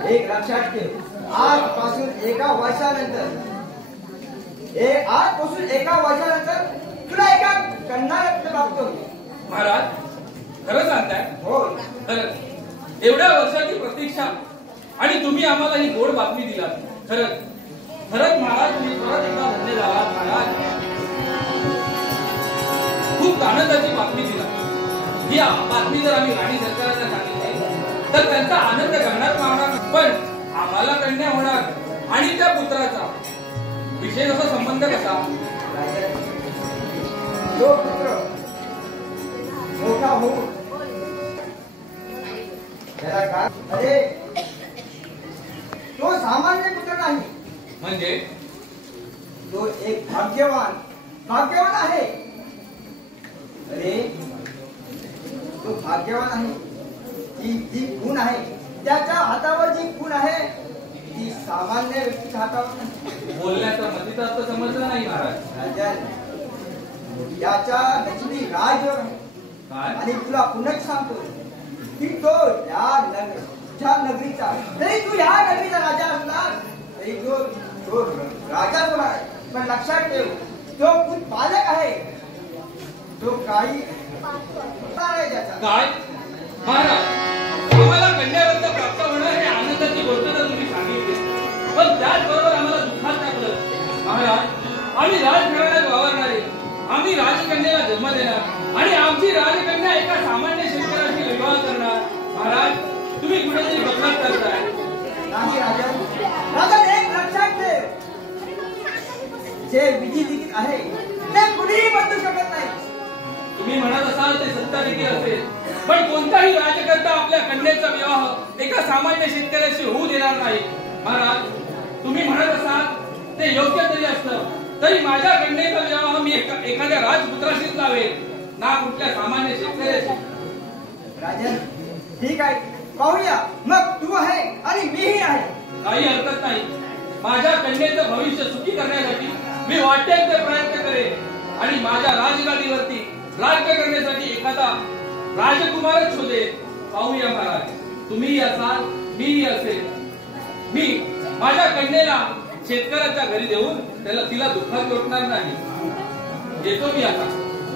एक लक्षात ठेव, आजपासून एका वर्षानंतर तुला एका कन्यारत्न प्राप्त होईल. महाराज, खरं सांगताय? हो. खरं एवढ्या वर्षाची प्रतीक्षा आणि तुम्ही आम्हाला ही गोड बातमी दिलात. खरंच महाराज, तुम्ही परत एकदा धन्य झालात. महाराज, खूप आनंदाची बातमी दिला. ही बातमी जर आम्ही राणी सरकारांना सांगितली तर त्यांचा आनंद करणार पाहणार, पण आम्हाला कन्या होणार आणि त्या पुत्राचा विशेष असा संबंध कसा? राजन, तो पुत्र मोठा होऊन त्याला काय? अरे, तो सामान्य पुत्र नाही. म्हणजे तो एक भाग्यवान आहे. अरे, तो भाग्यवान आहे. जी खूण आहे, त्याच्या हातावर जी खूण आहे ती सामान्य व्यक्तीच्या हातावर नाही. बोलण्याचा मतीचा अर्थ समजला नाही महाराज. राजन, याच्या नशिबी राजयोग आहे. काय? आणि तुला पुन्हा सांगतो की तो ज्या नगरीचा, तरी तू या नगरीचा राजा असणार तरी तो राजाच होणार आहे. पण लक्षात ठेव, तो खूप बालक आहे. तो काही आहे त्याचा. काय महाराज, आम्हाला कन्यारत्न प्राप्त होणं हे आनंदाची गोष्ट तर तुम्ही सांगितली, पण त्याचबरोबर आम्हाला दुःखात टाकलं. महाराज, आम्ही राजघराण्यात वावरणारे, आम्ही राजकन्याला जन्म देणार आणि आमची राजकन्या एका सामान्य शेतकऱ्याशी विवाह करणार. महाराज, तुम्ही कुठेतरी बदलात करताय. नाही राजन, राजन, एक लक्षात ठेव, जे विधी लिखित आहे ते कुणीही बदलू शकत नाही. तुम्ही म्हणत असाल ते सत्य देखील असेल, पण कोणताही राजकर्ता आपल्या कन्येचा विवाह एका सामान्य शेतकऱ्याशी होऊ देणार नाही. महाराज, तुम्ही म्हणत असाल ते योग्य तरी असलं तरी माझ्या कन्येचा विवाह मी एखाद्या राजपुत्राशीच लावेल, ना कुठल्या सामान्य शेतकऱ्याशी. राजन, ठीक आहे, पाहूया. मग तू आहे आणि मीही आहे. काही हरकत नाही. माझ्या कन्येचं भविष्य सुखी करण्यासाठी मी वाटेल ते प्रयत्न करेन आणि माझ्या राजगादीवरती राज्य करण्यासाठी एखादा राजकुमारच शोधेल. पाहूया महाराज, तुम्हीही असाल, मीही असेल. मी माझ्या कन्येला शेतकऱ्याच्या घरी देऊन तिला दुःखात लोटणार नाही. येतो मी आता.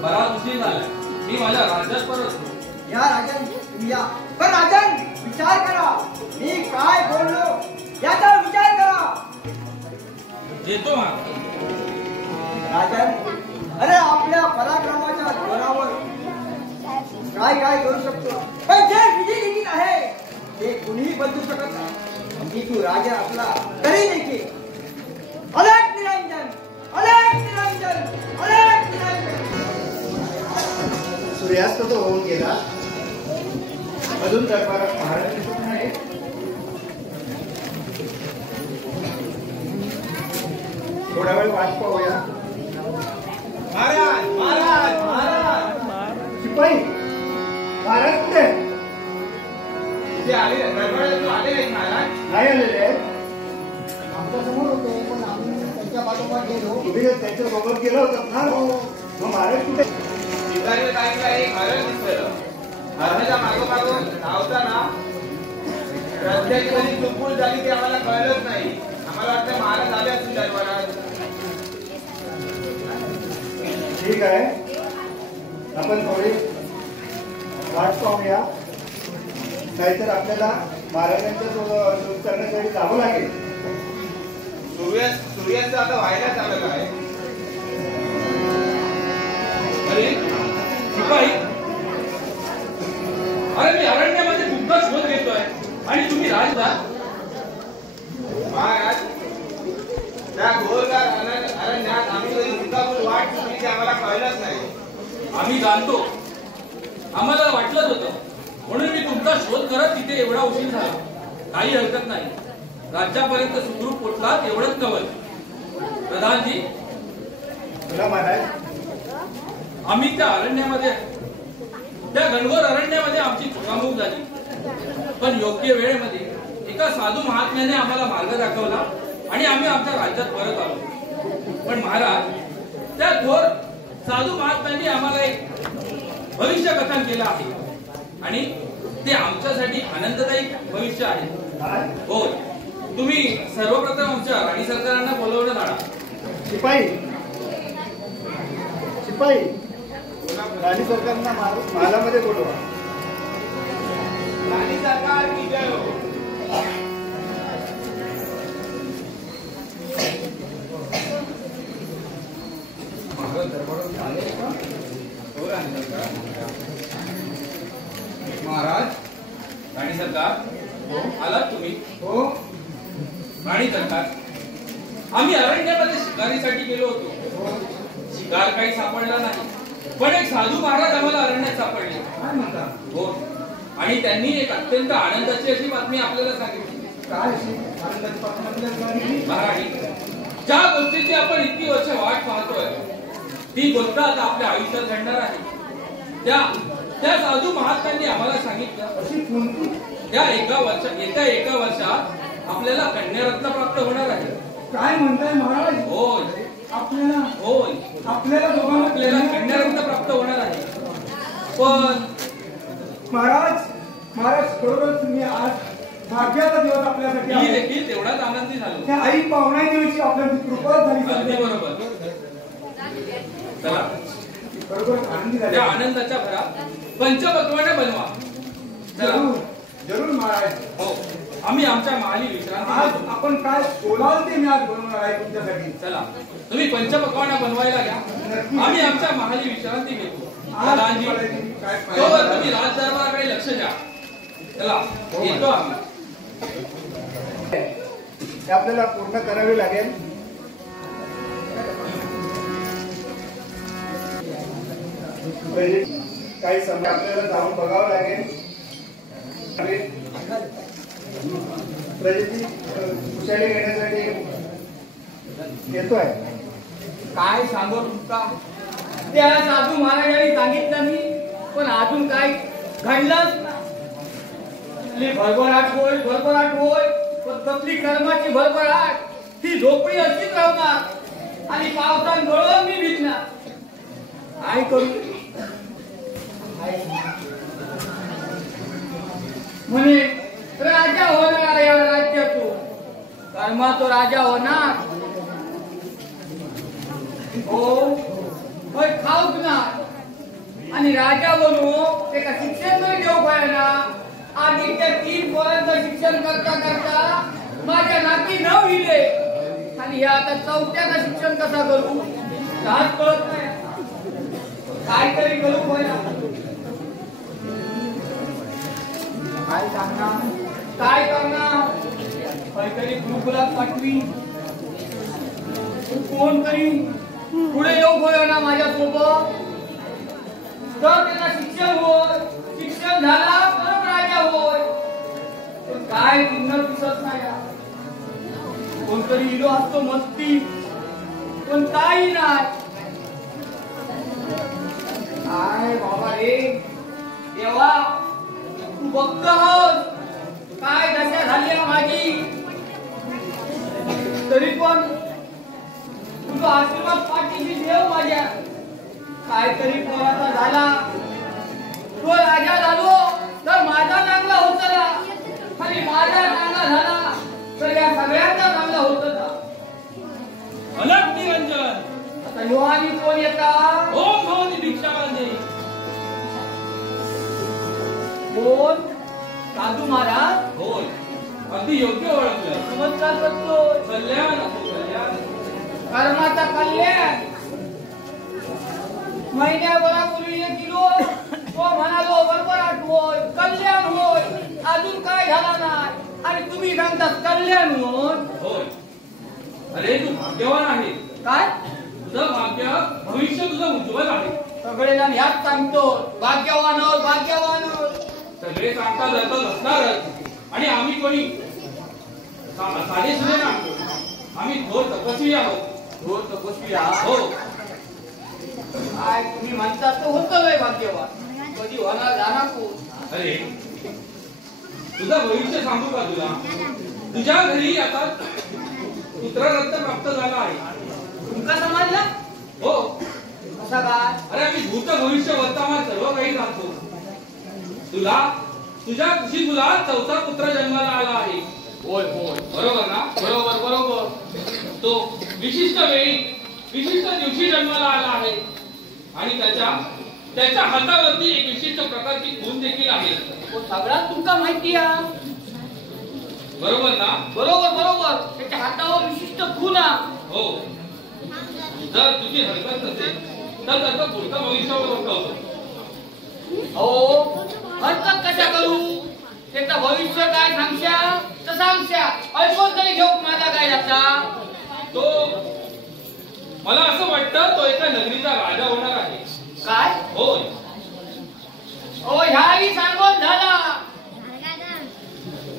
बराच उशीर झाला. मी माझ्या राज्यात परत. या राजन, तुम्ही या. पण राजन, विचार करा, मी काय बोललो याचा विचार करा. येतो महाराज. राजन, अरे आपल्या पराक्रमाच्या जोरावर काय करू शकतो, पण जे विधी लिखित आहे ते कुणीही बदलू शकत नाही. मी तू राजा असला तरी देखील अलग निरंजन, अलग निरंजन, अलग निरंजन. सूर्यास्त तो होऊन गेला. अजून दरबारात महाराज दिसत नाही. थोडा वेळ वाट पाहूया. महाराज महाराज महाराज शिपाई, महाराज कुठे? ते आले दरबारात आले नाहीत महाराज. नाही आलेले. आमच्या समोर होते, पण आम्ही त्यांच्या पाठोपाठ गेलो. तुम्ही त्यांच्या सोबत गेला होतात ना? मग महाराज कुठे? शेजारी साईडला एक हरण दिसलं. हरणाच्या मागोमागून धावताना रस्त्याची कधी चुकून झाली ते आम्हाला कळलंच नाही. आम्हाला वाटतं महाराज आले असतील दरबारात. ठीक आहे, आपण थोडी वाट पाहूया. नाहीतर आपल्याला महाराजांच्या शोध करण्यासाठी जावं लागेल. सूर्यास्त आता व्हायला चाललं आहे. अरे शिपाई, अरे मी अरण्यामध्ये तुमचा शोध घेतोय आणि तुम्ही राजदार. महाराज, त्या घोरगार अरण्यात आम्ही कधी तुकापूर वाट चुकली ते आम्हाला कळलंच नाही. आम्ही जाणतो, आम्हाला वाटलंच होतं, म्हणून मी तुमचा शोध करत तिथे एवढा उशीर झाला. काही हरकत नाही, राज्यापर्यंत सुखरूप पोचला एवढंच कवल. प्रधानजी, तुला महाराज, आम्ही त्या अरण्यामध्ये, त्या घनघोर अरण्यामध्ये आमची चुकामुक झाली, पण योग्य वेळेमध्ये एका साधू महात्म्याने आम्हाला मार्ग दाखवला आणि आम्ही आमच्या राज्यात परत आलो. पण महाराज, त्या थोर साधू महात्म्यांनी आम्हाला एक भविष्य कथन केलं आहे आणि ते आमच्यासाठी आनंददायी भविष्य आहे. हो, तुम्ही सर्वप्रथम आमच्या राणी सरकारांना बोलवण्यात आणा. शिपाई, शिपाई, राणी सरकारना महालामध्ये बोलवा. राणी सरकार की जय हो. महाराज, राणी सरकार, आलात तुम्ही? हो, राणी सरकार, आम्ही अरण्यामध्ये शिकारीसाठी गेलो होतो. शिकार काही सापडला नाही, पण एक साधू महाराज आम्हाला अरण्यात सापडले. काय म्हणता? हो, आणि त्यांनी एक अत्यंत आनंदाची अशी बातमी आपल्याला सांगितली. काय आनंदाची बातमी? महाराणी, ज्या गोष्टीची आपण इतकी वर्ष वाट पाहतोय ती गोष्ट आता आपल्या आयुष्यात घडणार आहे. त्या साधू महात्म्यांनी आम्हाला सांगितलं, अशी कोणती? येत्या एका वर्षात आपल्याला कन्यारत्न प्राप्त होणार आहे. काय म्हणताय महाराज? होय, आपल्याला आपल्याला दोघांना कन्यारत्न प्राप्त होणार आहे. पण महाराज बरोबर, तुम्ही आज भाग्याचा दिवस आपल्यासाठी मी आहे. देखील तेवढाच आनंदी झालो. त्या आई पाहुण्या दिवशी आपल्याची कृपा अगदी झाली. बरोबर. चला, बरोबर, आनंदी झाली. त्या आनंदाच्या भरात पंचपक्वान्न बनवा. चला. जरूर महाराज. हो, आम्ही आमच्या महाली विश्रांती आज घेतो. आपण काय बोलाल ते मी आज बनवणार आहे तुमच्यासाठी. चला, तुम्ही पंचपक्वान्न बनवायला घ्या, आम्ही आमच्या महाली विश्रांती घेतो. आज प्रधानजी, काय तोवर तुम्ही राजदरबाराकडे लक्ष द्या. चला, येतो आम्ही. ते आपल्याला पूर्ण करावे लागेल. पहिले काही समय आपल्याला जाऊन बघावं लागेल. प्रजेची कुशाली घेण्यासाठी येतोय. काय सांगू तुमचा, त्या साधू महाराजांनी सांगितलं मी, पण अजून काय घडलंच ना. भरभराट होय, पण कसली कर्माची भरभराट. ती झोपडी अशीच राहणार आणि पावसात गळून मी भिजणार. काय करू? म्हणे राजा होणार या राज्यातून, कर्मा तो राजा होणार. हो, होय, खाऊक ना आणि राजा बनू एका शिक्षण तरी देऊ पाहिजे ना. आधी त्या 3 पोरांचं शिक्षण करता करता माझ्या नाती 9 हिले आणि हे आता 4थ्याचं शिक्षण कसं करू हाच कळत नाही. काहीतरी करू पाहिजे. काय करणार काहीतरी गुरुकुलात पाठवी. कोणतरी पुढे येऊ होय ना माझ्या सोबत, तर त्यांना शिक्षण होय. शिक्षण झाला तर राजा होय. पण काय चिन्ह दिसत नाही. कोणतरी हिरो असतो मस्ती, पण काही नाही. काय बाबा रे देवा, तू बघतोस काय दशा झाली माझी, तरी पण तुझा आशीर्वाद पाठीशी ठेव माझ्या. काहीतरी पोराचा झाला, तो राजा झालो तर माझा चांगला होता आणि माझा चांगला झाला तर या सगळ्यांचा चांगला होता. अलग निरंजन, आता योहानी कोण येतात? ओम भवानी दीक्षावाले. कोण? साधू महाराज. होय, अगदी योग्य ओळखलं. नमस्कार करतो. कल्याण असो, कल्याण असो. कर्माचा कल्याण महिन्याभरापूर्वी गेलो तो म्हणालो बरोबर आठवोय कल्याण होय अजून काय झाला नाही आणि तुम्ही सांगतात कल्याण होय होय. अरे तू भाग्यवान आहे. काय तुझं भाग्य भविष्य तुझं उज्ज्वल आहे. सगळे जण ह्याच सांगतो भाग्यवान होय भाग्यवान होय. सगळे सांगता जातात असणारच आणि आम्ही कोणी साधे सुद्धा ना आम्ही थोर तपस्वी आहोत. हो तपस्वी आहात. हो काय तुम्ही म्हणता तो होतं लय भाग्यवान कधी होणार जाणार कोण. अरे तुझं भविष्य सांगू का तुला. तुझ्या घरी आता पुत्ररत्न प्राप्त झाला आहे. तुमका समजलं हो. कसा काय. अरे आम्ही भूत भविष्य वर्तमान सर्व काही जाणतो. तुझ्या तुला चौथा पुत्र जन्माला आला आहे. होय होय बरोबर ना. बरोबर बरोबर. तो विशिष्ट वेळी विशिष्ट दिवशी जन्माला आला आहे आणि त्याच्या हातावरती एक विशिष्ट प्रकारची खून देखील आहे. तो सगळा तुमका माहिती आहे. बरोबर ना. बरोबर बरोबर. त्याच्या हातावर विशिष्ट खून आहे. हो. जर तुझी हरकत नसेल तर त्याचं पुढचं भविष्यावर रोखवतो. हो हरकत कशा करू. त्याचं भविष्य काय सांगशा तर सांगशा ऐकून तरी घेऊ माझा काय त्याचा. तो मला असं वाटतं तो एका नगरीचा राजा होणार आहे. काय होय. हो ह्याही सांगून झाला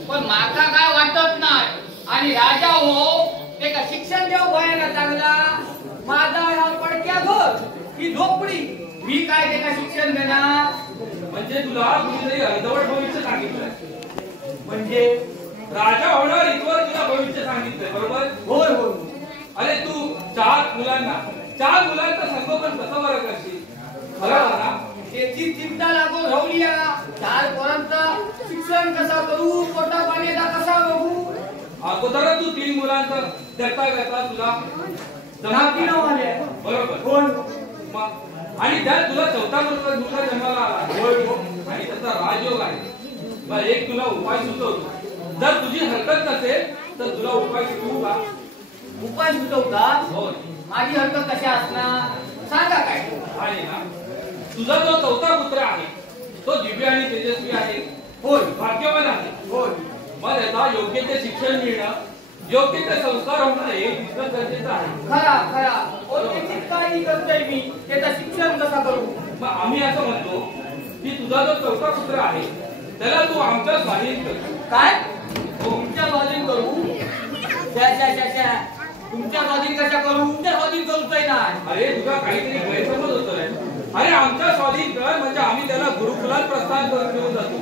पण माका काय वाटत नाही. आणि राजा हो ते का शिक्षण देऊ व्हायला चांगला. माझा या पडक्या घर ही झोपडी मी काय ते का शिक्षण देणार. म्हणजे तुला कुणीतरी अर्धवट भविष्य सांगितलंय. म्हणजे राजा होणार इथवर तुला भविष्य सांगितलंय. बरोबर. होय होय. अरे तू चार मुलांचं संगोपन कसं बरं करशील. बरोबर ना. त्याची चिंता लागून राहूया. 4 पोरांचं शिक्षण कसं करू पोटा पाण्याचा कसा बघू. अगोदर तू 3 मुलांचं करता तुला नाती नाव आले. बरोबर. कोण मग आणि त्यात तुला चौथा मुलगा जन्माला आला. होय. आणि त्याचा राजयोग आहे. मग एक तुला उपाय सुचवतो. जर तुझी हरकत नसेल तर तुला उपाय सुचवू का. उपाय सुचवता. होय. माझी हरकत कशा असणार सांगा काय. आहे ना. तुझा जो चौथा पुत्र आहे तो दिव्य आणि तेजस्वी आहे. होय भाग्यवान आहे. होय. मग त्याला योग्य ते शिक्षण मिळणं योग्य ते संस्कार होणं हे तितकं गरजेचं आहे. खरा खरा. त्याची काही करतोय मी त्याचं शिक्षण कसं करू. मग आम्ही असं म्हणतो की तुझा जो चौथा पुत्र आहे त्याला तू आमच्या स्वाधीन कर. काय तुमच्या स्वाधीन करू. तुमच्या स्वाधीन कशा करू. तुमच्या स्वाधीन करूच नाही. अरे तुझा काहीतरी गैरसमज होतोय. अरे आमच्या स्वाधीन कर म्हणजे आम्ही त्याला गुरुकुलात प्रस्थान घेऊन जातो.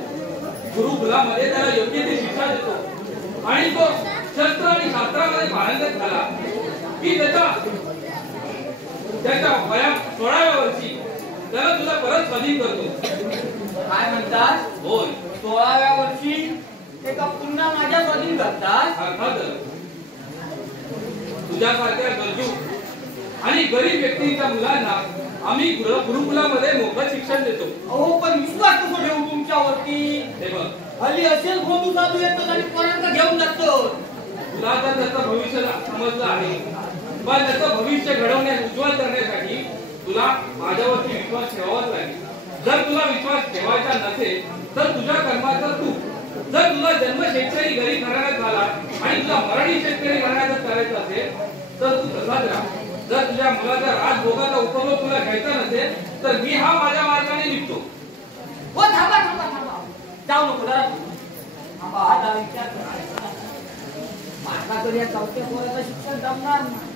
गुरुकुलामध्ये त्याला योग्य ती शिक्षा देतो आणि तो शस्त्र आणि शास्त्रामध्ये पारंगत झाला की त्याच्या वया 16व्या वर्षी त्याला तुला परत स्वाधीन करतो. काय म्हणतात. होय. 16व्या वर्षी ते का पुन्हा माझ्या स्वाधीन करतात. अर्थातच तुझ्यासारख्या गरजू आणि गरीब व्यक्तींच्या मुलांना आम्ही गुरुकुलामध्ये मोफत शिक्षण देतो. अहो पण विश्वास कसं ठेवू तुमच्यावरती. हे बघ हल्ली असेल गोंधू साधू येतो आणि पर्यंत घेऊन जातो. तुला तर त्याचं भविष्य समजलं आहे पण त्याचं भविष्य घडवण्यास उज्ज्वल करण्यासाठी तुला माझ्यावरती विश्वास ठेवावाच लागेल. जर तुला विश्वास ठेवायचा नसेल तर तुझ्या कर्माचं तू जर तुला जन्म शेतकरी घरी घराण्यात झाला आणि तुला मराठी शेतकरी घराण्यातच करायचं असेल तर तू तसाच राहा. जर तुझ्या मुलाच्या राजभोगाचा उपभोग तुला घ्यायचा नसेल तर मी हा माझ्या मार्गाने निघतो. हो थांबा थांबा थांबा. जाऊ नको जरा थांबा. हा जरा विचार करा. माझा तरी या चौथ्या पोराचं शिक्षण जमणार नाही.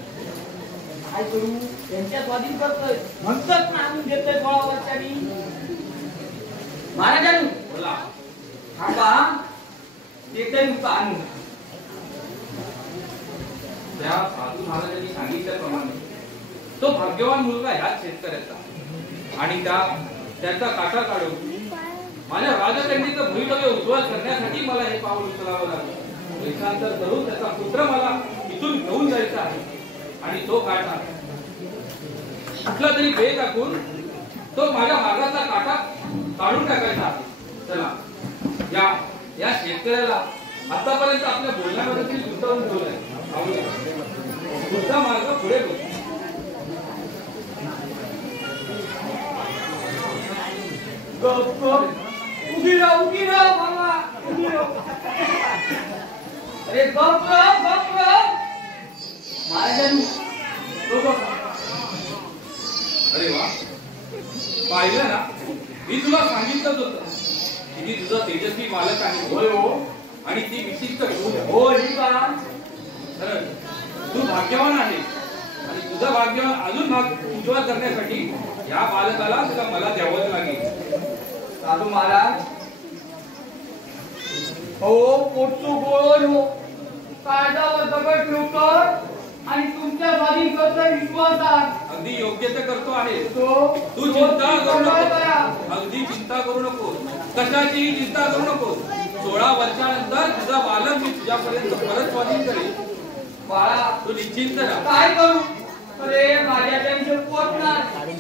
काय करू. त्यांच्या स्वाधीन करतोय म्हणतात ना आणून देतोय 16 वर्षांनी. महाराजांनी बोला. थांबा देतोय नुसतं आणून. त्या साधू महाराजांनी सांगितल्याप्रमाणे तो भाग्यवान मुलगा ह्याच शेतकऱ्याचा आणि त्याचा काटा काढून माझ्या राजकन्येचं भवितव्य उज्ज्वल करण्यासाठी मला हे पाऊल उचलावं लागलं. देशांतर करून त्याचा पुत्र मला इथून घेऊन जायचा आहे आणि तो काटा कुठला तरी बे टाकून तो माझ्या मागाचा काटा काढून टाकायचा आहे. चला या शेतकऱ्याला आतापर्यंत आपल्या बोलण्यामध्ये गुंतवून ठेवलंय. तुझा मार्ग पुढे बघ. गप गप उभी राह बाबा उभी राह. अरे गप महाराजांनी अरे वा, पाहिलं ना, मी तुला सांगितलंच होतं की ती तुझा तेजस्वी मालक आहे. होय हो. आणि ती विशिष्ट गुण आहे. हो ही का खरं तू भाग्यवान आहे आणि तुझं भाग्यवान अजून उज्ज्वल करण्यासाठी या बालकाला तुला मला द्यावंच लागेल. साधू महाराज हो पोटचो गोळ हो काळजावर दगड ठेवतो आणि तुमच्या स्वाधीन करता विश्वासात अगदी योग्य ते करतो आहे. तू चिंता करू नको. करा. अगदी चिंता करू नको. कशाचीही चिंता करू नको. 16 वर्षानंतर तुझा बालक मी तुझ्यापर्यंत परत स्वाधीन करेल. बाळा तू निश्चिंत राहा. काय करू. अरे माझ्या त्यांचे पोट नाही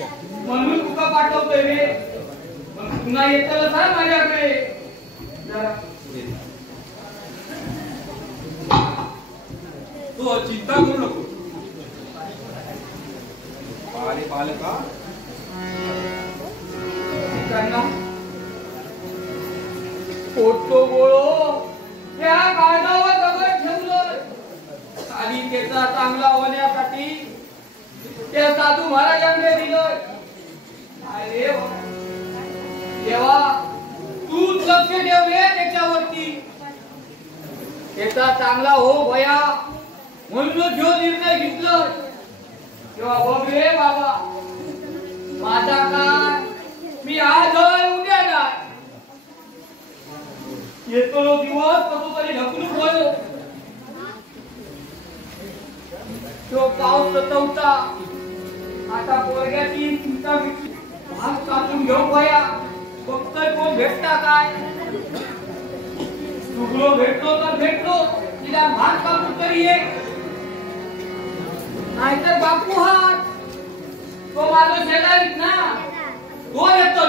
म्हणून तुका पाठवतोय रे. पण पुन्हा येतं सांग माझ्याकडे जरा. तू चिंता करू नको. बालका त्यांना पोटतो गोळो त्या काळजावर दगड ठेवलं आणि त्याचा चांगला होण्यासाठी त्या साधू महाराजांकडे दिलं. अरे देवा तूच लक्ष ठेवले त्याच्यावरती. त्याचा चांगला हो भया म्हणून जो निर्णय घेतला तेव्हा बघ रे बाबा माझा काय मी आज उद्या नाही. येतो दिवस कसं तरी ढकलून बोललो. तो पाऊस सतवता आता पोरग्याची चिंता भाग कापून घेऊ भया. फक्त कोण भेटता काय चुकलो भेटलो तर भेटलो तिला भाग कापून तरी ये नाहीतर बापू हात तो माझा शेजारीच ना तो येतो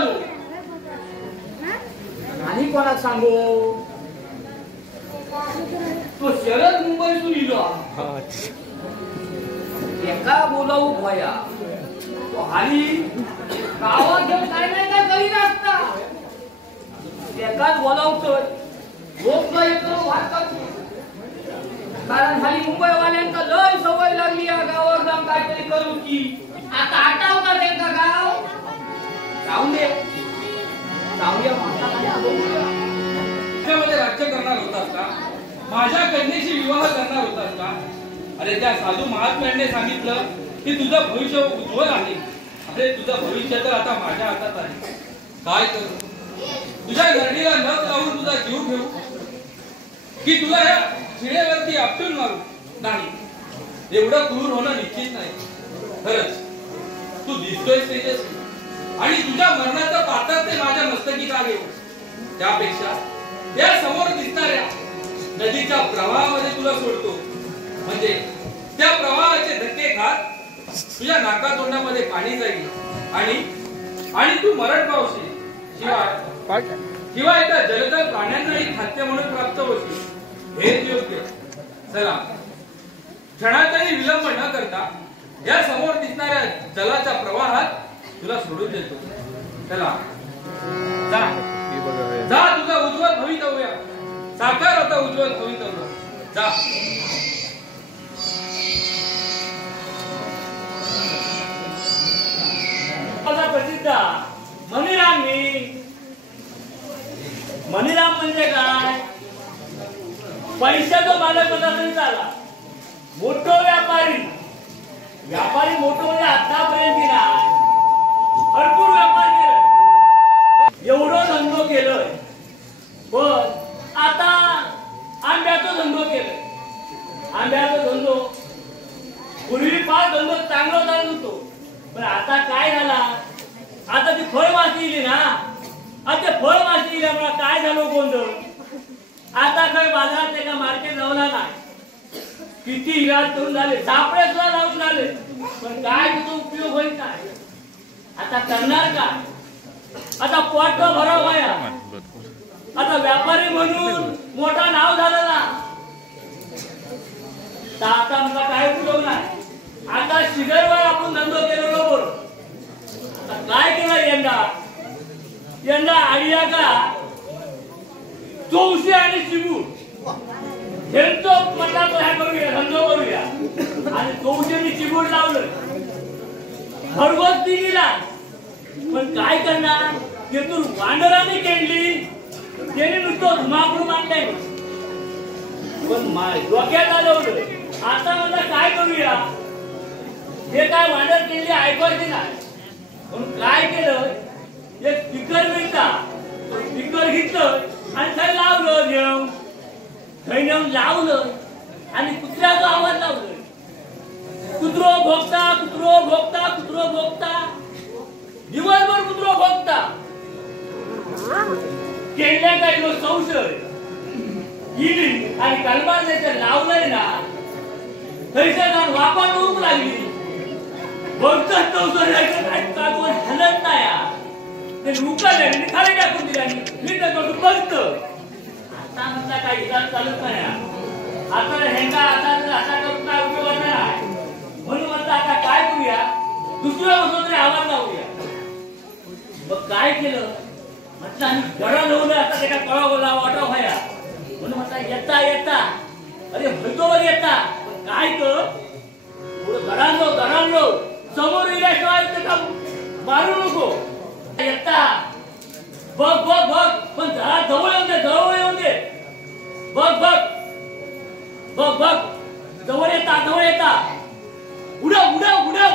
आणि कोणाला सांगू तो शरद मुंबईतून इलो एका बोलावू भया तो हाली गावात घेऊन काय नाही काय करी नसता एकाच बोलावतोय झोप येतो भात कापू. कारण खाली मुंबईवाल्यांका लय सवय लागली या गावावर जाऊन काहीतरी करू की आता आठवता त्यांचा गाव जाऊन दे जाऊया तुझ्यामध्ये राज्य करणार होतास का? माझ्या कन्येशी विवाह करणार होतास का? अरे त्या साधू महात्म्यांनी सांगितलं की तुझं भविष्य उज्ज्वल आहे. अरे तुझं भविष्य तर आता माझ्या हातात आहे. काय करू? तुझ्या गर्दीला न लावून तुझा जीव ठेवू की तुला या शिळेवरती आपटून मारू? नाही, एवढं क्रूर होणं निश्चित नाही. खरंच तू दिसतोय तेजस्वी आणि तुझ्या मरणाचं पात्र ते माझ्या मस्तकी का घेऊ? त्यापेक्षा या समोर दिसणाऱ्या नदीच्या प्रवाहामध्ये तुला सोडतो. म्हणजे त्या प्रवाहाचे धक्के खात तुझ्या नाकातोंडामध्ये पाणी जाईल आणि तू मरण पावशील. शिवाय त्या जलचर प्राण्यांनाही खाद्य म्हणून प्राप्त होशील. हेच योग्य. चला क्षणाचाही विलंब न करता या समोर दिसणाऱ्या जलाच्या प्रवाहात तुला सोडून देतो. चला जा तुझा उज्ज्वल भवितव्य साकार होता. उज्ज्वल भवितव्य जा. प्रसिद्ध मनीराम म्हणजे काय? पैशाचा मालक होता तरी चाला. मोठो व्यापारी मोठो म्हणजे आतापर्यंत नाही. भरपूर व्यापार केलं एवढं धंदो केलं. पण आता आंब्याचा धंदो केलाय. आंब्याचा धंदो पूर्वी फार धंदो चांगला चालत होतो. पण आता काय झाला? आता ती फळमाशी इली ना. आता ते फळमाशी इल्यामुळे काय झालं गोंधळ. आता काय बाजारात एका मार्केट लावला नाही. किती इलाज करून झाले सापळे सुद्धा लावून झाले. पण काय त्याचा उपयोग होईल काय? आता करणार काय? आता पोट भराव व्हाया. आता व्यापारी म्हणून मोठा नाव झालं ना. तर आता आमचा काय उपयोग नाही. आता शिगरवर आपण धंदो केलेलो बोल. काय केलं यंदा आडिया का चौशे आणि चिबू हेंचो म्हटला तो ह्या करूया धंदो करूया आणि चौशेनी चिबूड लावलं भरघोस दिला. पण काय करणार तेथून वांडराने केली त्याने नुसतं धुमाकूळ मांडले. पण डोक्यात आलं आता मला काय करूया हे काय वांडर केली ऐकवायचे नाही. म्हणून काय केलं एक स्पीकर मिळता स्पीकर घेतलं आणि थंय लावलं नेऊन थंय नेऊन लावलं आणि कुत्र्याचा आवाज लावलं. कुत्रो भोगता कुत्रो भोगता कुत्रो भोगता दिवसभर कुत्रो भोगता. केल्या काय संशय इली आणि कलमाचं लावलंय ना थंयचं गाण वापा डोक लागली. बघतात संशय काय हलत नाही ते उकळले खाली टाकून दिले मी तर बघतो. आता म्हणता काही इलाज चालत नाही. आता हेंगा आता करून काय उपयोग नाही. म्हणून म्हणता आता काय करूया दुसऱ्या वस्तूने आवाज लावूया. मग काय केलं म्हटलं आणि गडा लावलं आता त्याला कळा वाटा व्हाया. म्हणून म्हटलं येता येता अरे भरतो वर येता काय कर गडांलो समोर येण्याशिवाय त्याला मारू नको. येता बघ बघ बघ पण जरा जवळ येऊन दे बघ बघ बघ बघ जवळ येता उडव उडव उडव.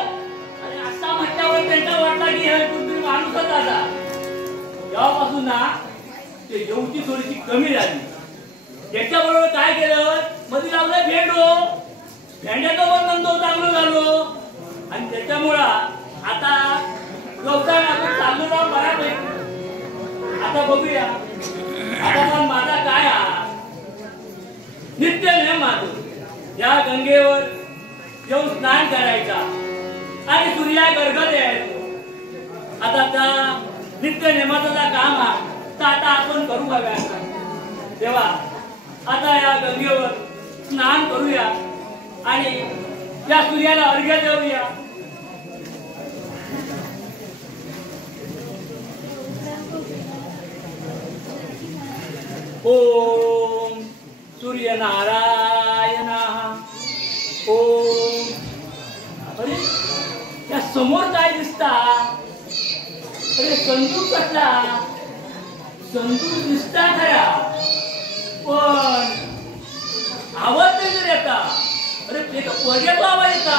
आणि असा म्हटल्यावर त्यांचा वाटला की हे कुठतरी माणूसच आला. तेव्हापासून ना ते जेवची थोडीशी कमी झाली. त्याच्याबरोबर काय केलं मध्ये लावलं भेंड्याचं वर्णन चांगलं झालो आणि त्याच्यामुळं आता व्यवसाय आपण चाललो ना बऱ्यापैकी. आता बघूया आता पण माझा काय हा नित्य नेम माझं या गंगेवर येऊन स्नान करायचा आणि सूर्या गरगल यायचो. आता त्या नित्य नेमाचं काम हा तर आता आपण करू बघा. तेव्हा आता या गंगेवर स्नान करूया आणि या सूर्याला अर्घ्य देऊया. ओम सूर्यनारायण ओम. अरे त्या समोर काय दिसता अरे संतूर कसला संतूर दिसता खरा पण आवाज नाही जर येता. अरे ते तर पोरग्याचा आवाज येता.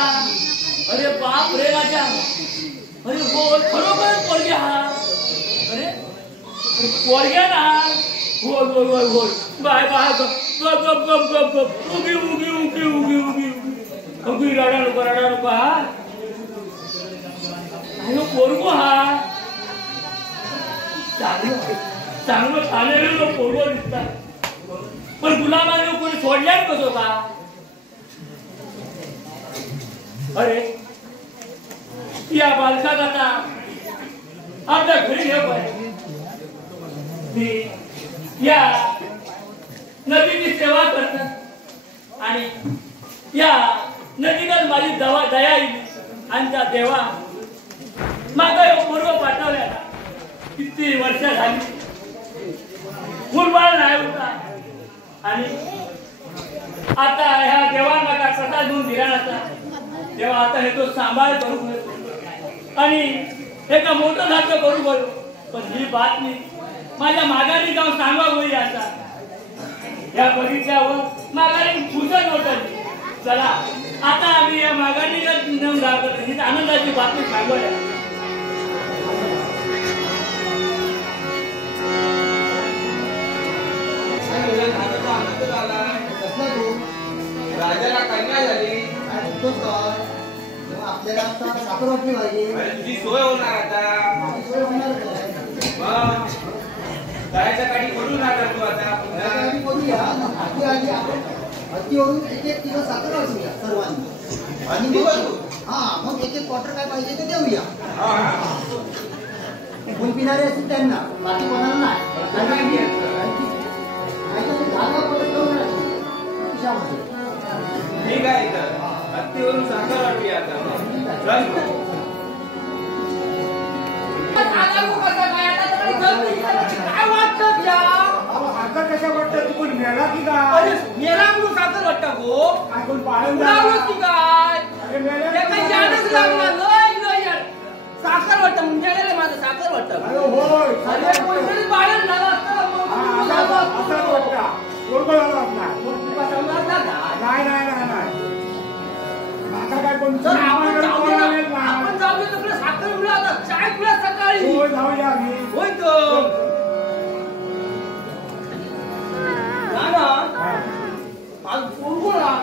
अरे बाप रे माझ्या अरे बोल खरोखर पोरग्या हा अरे पोरग्या ना बोल बोल बोल बोल बाय बाय गप गप गप गप गप उगी उगी उगी उगी उगी उगी रडा नको हा अरे पोरगो हा चांगलं खाण्याला पोरगो दिसता. पण गुलामाने कोणी सोडल्याच कसो का. अरे या बालका आता आपल्या घरी घे पाहिजे. मी या नदीची सेवा करतात आणि या नदीला माझी दया येईल आणि त्या देवा माझा पूर्व पाठवल्या किती वर्ष झाली फुलबाळ नाही होता. आणि आता ह्या देवांना का कसा देऊन दिला नसता तेव्हा आता हे तो सांभाळ करू आणि हे का मोठं धाक करू बोल. पण ही बातमी माझ्या माघारी जाऊन सांगा होई. आता या बगीच्यावर माघारी फुटत होत. चला आता आम्ही या माघारीला नेऊन जातो ही आनंदाची बातमी सांगूया. आनंद झाला राजाला कन्या झाली. आपल्याला आता साखर वाटली पाहिजे. तुझी सोय होणार आता. माझी सोय होणार जायच्या काही करू नका तू आता करूया. आधी आधी आपण हत्तीवरून एक एक किलो साखर वाटूया सर्वांनी आणि मग हा मग एक एक क्वार्टर काय पाहिजे ते देऊया. फुल पिणारे असतील त्यांना बाकी कोणाला नाही. ठीक आहे तर हत्तीवरून साखर वाटली आता चल. काय वाटत या आता कशा वाटतं तू कोण मेला की काय? अरे मेला म्हणून साखर वाटत गो काय कोण पाहून उडावलंच की काय अरे मेल्या ते काही जानच लागला लय यार साखर वाटत म्हणजे माझं साखर वाटत अरे होय अरे कोणतरी बाळण झाला असता मग हा, असा वाटता बरोबर झाला असणार. तुला समजला का नाही नाही नाही नाही आता काय कोण तर आपण नाही. जाऊया तिकडे साखर मिळा आता चाय पिऊया सकाळी होय जाऊया आम्ही. होय तर ना ना हा. आज बोलला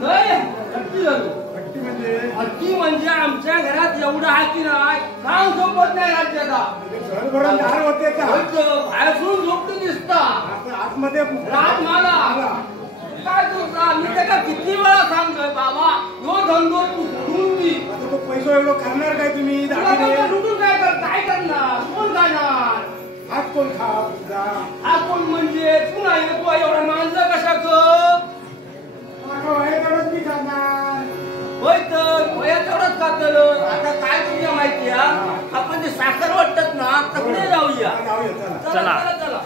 नाही नक्की झालो भट्टी म्हणजे अक्की म्हणजे आमच्या घरात एवढं आहे की नाही काम झोपत नाही राज्याला घर भरून दार होते का? बाहेर सोडून झोपतो दिसता आता आतमध्ये रात मला आला. काय करता मी त्याला किती वेळा सांगतोय बाबा यो धंदो तू सोडून दे आता तो पैसा एवढं करणार काय तुम्ही तुला दागिने? कसं लुटून काय करणार कोण जाणार हात कोण खा तुझा? हा कोण म्हणजे तू नाही तू एवढा माणसं कशा आता वयाकडंच मी खाणार. होय तर वया तेवढंच खातलं आता काय तुझ्या माहिती आपण ते साखर वाटतात ना तकडे जाऊया जाऊया चला. चला चला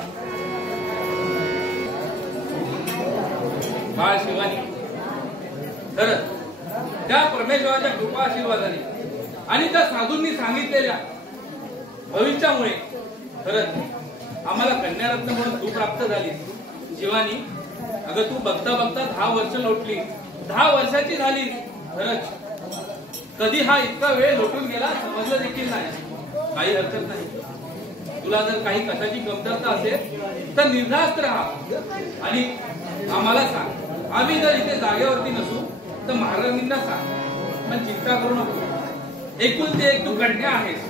बाळ शिवानी खरंच त्या परमेश्वराच्या कृपा आशीर्वादाने आणि त्या साधूंनी सांगितलेल्या भविष्यामुळे खरंच आम्हाला कन्यारत्न म्हणून तू प्राप्त झाली. शिवानी अगं तू बघता बघता 10 वर्ष लोटली 10 वर्षाची झाली. खरंच कधी हा इतका वेळ लोटून गेला समजलं देखील नाही. काही हरकत नाही. तुला जर काही कशाची कमतरता असेल तर निर्धास्त राहा आणि आम्हाला सांग. आम्ही जर इथे जागेवरती नसू तर महाराजांना सांग. पण चिंता करू नको. एकुलते एक तू कन्या आहेस.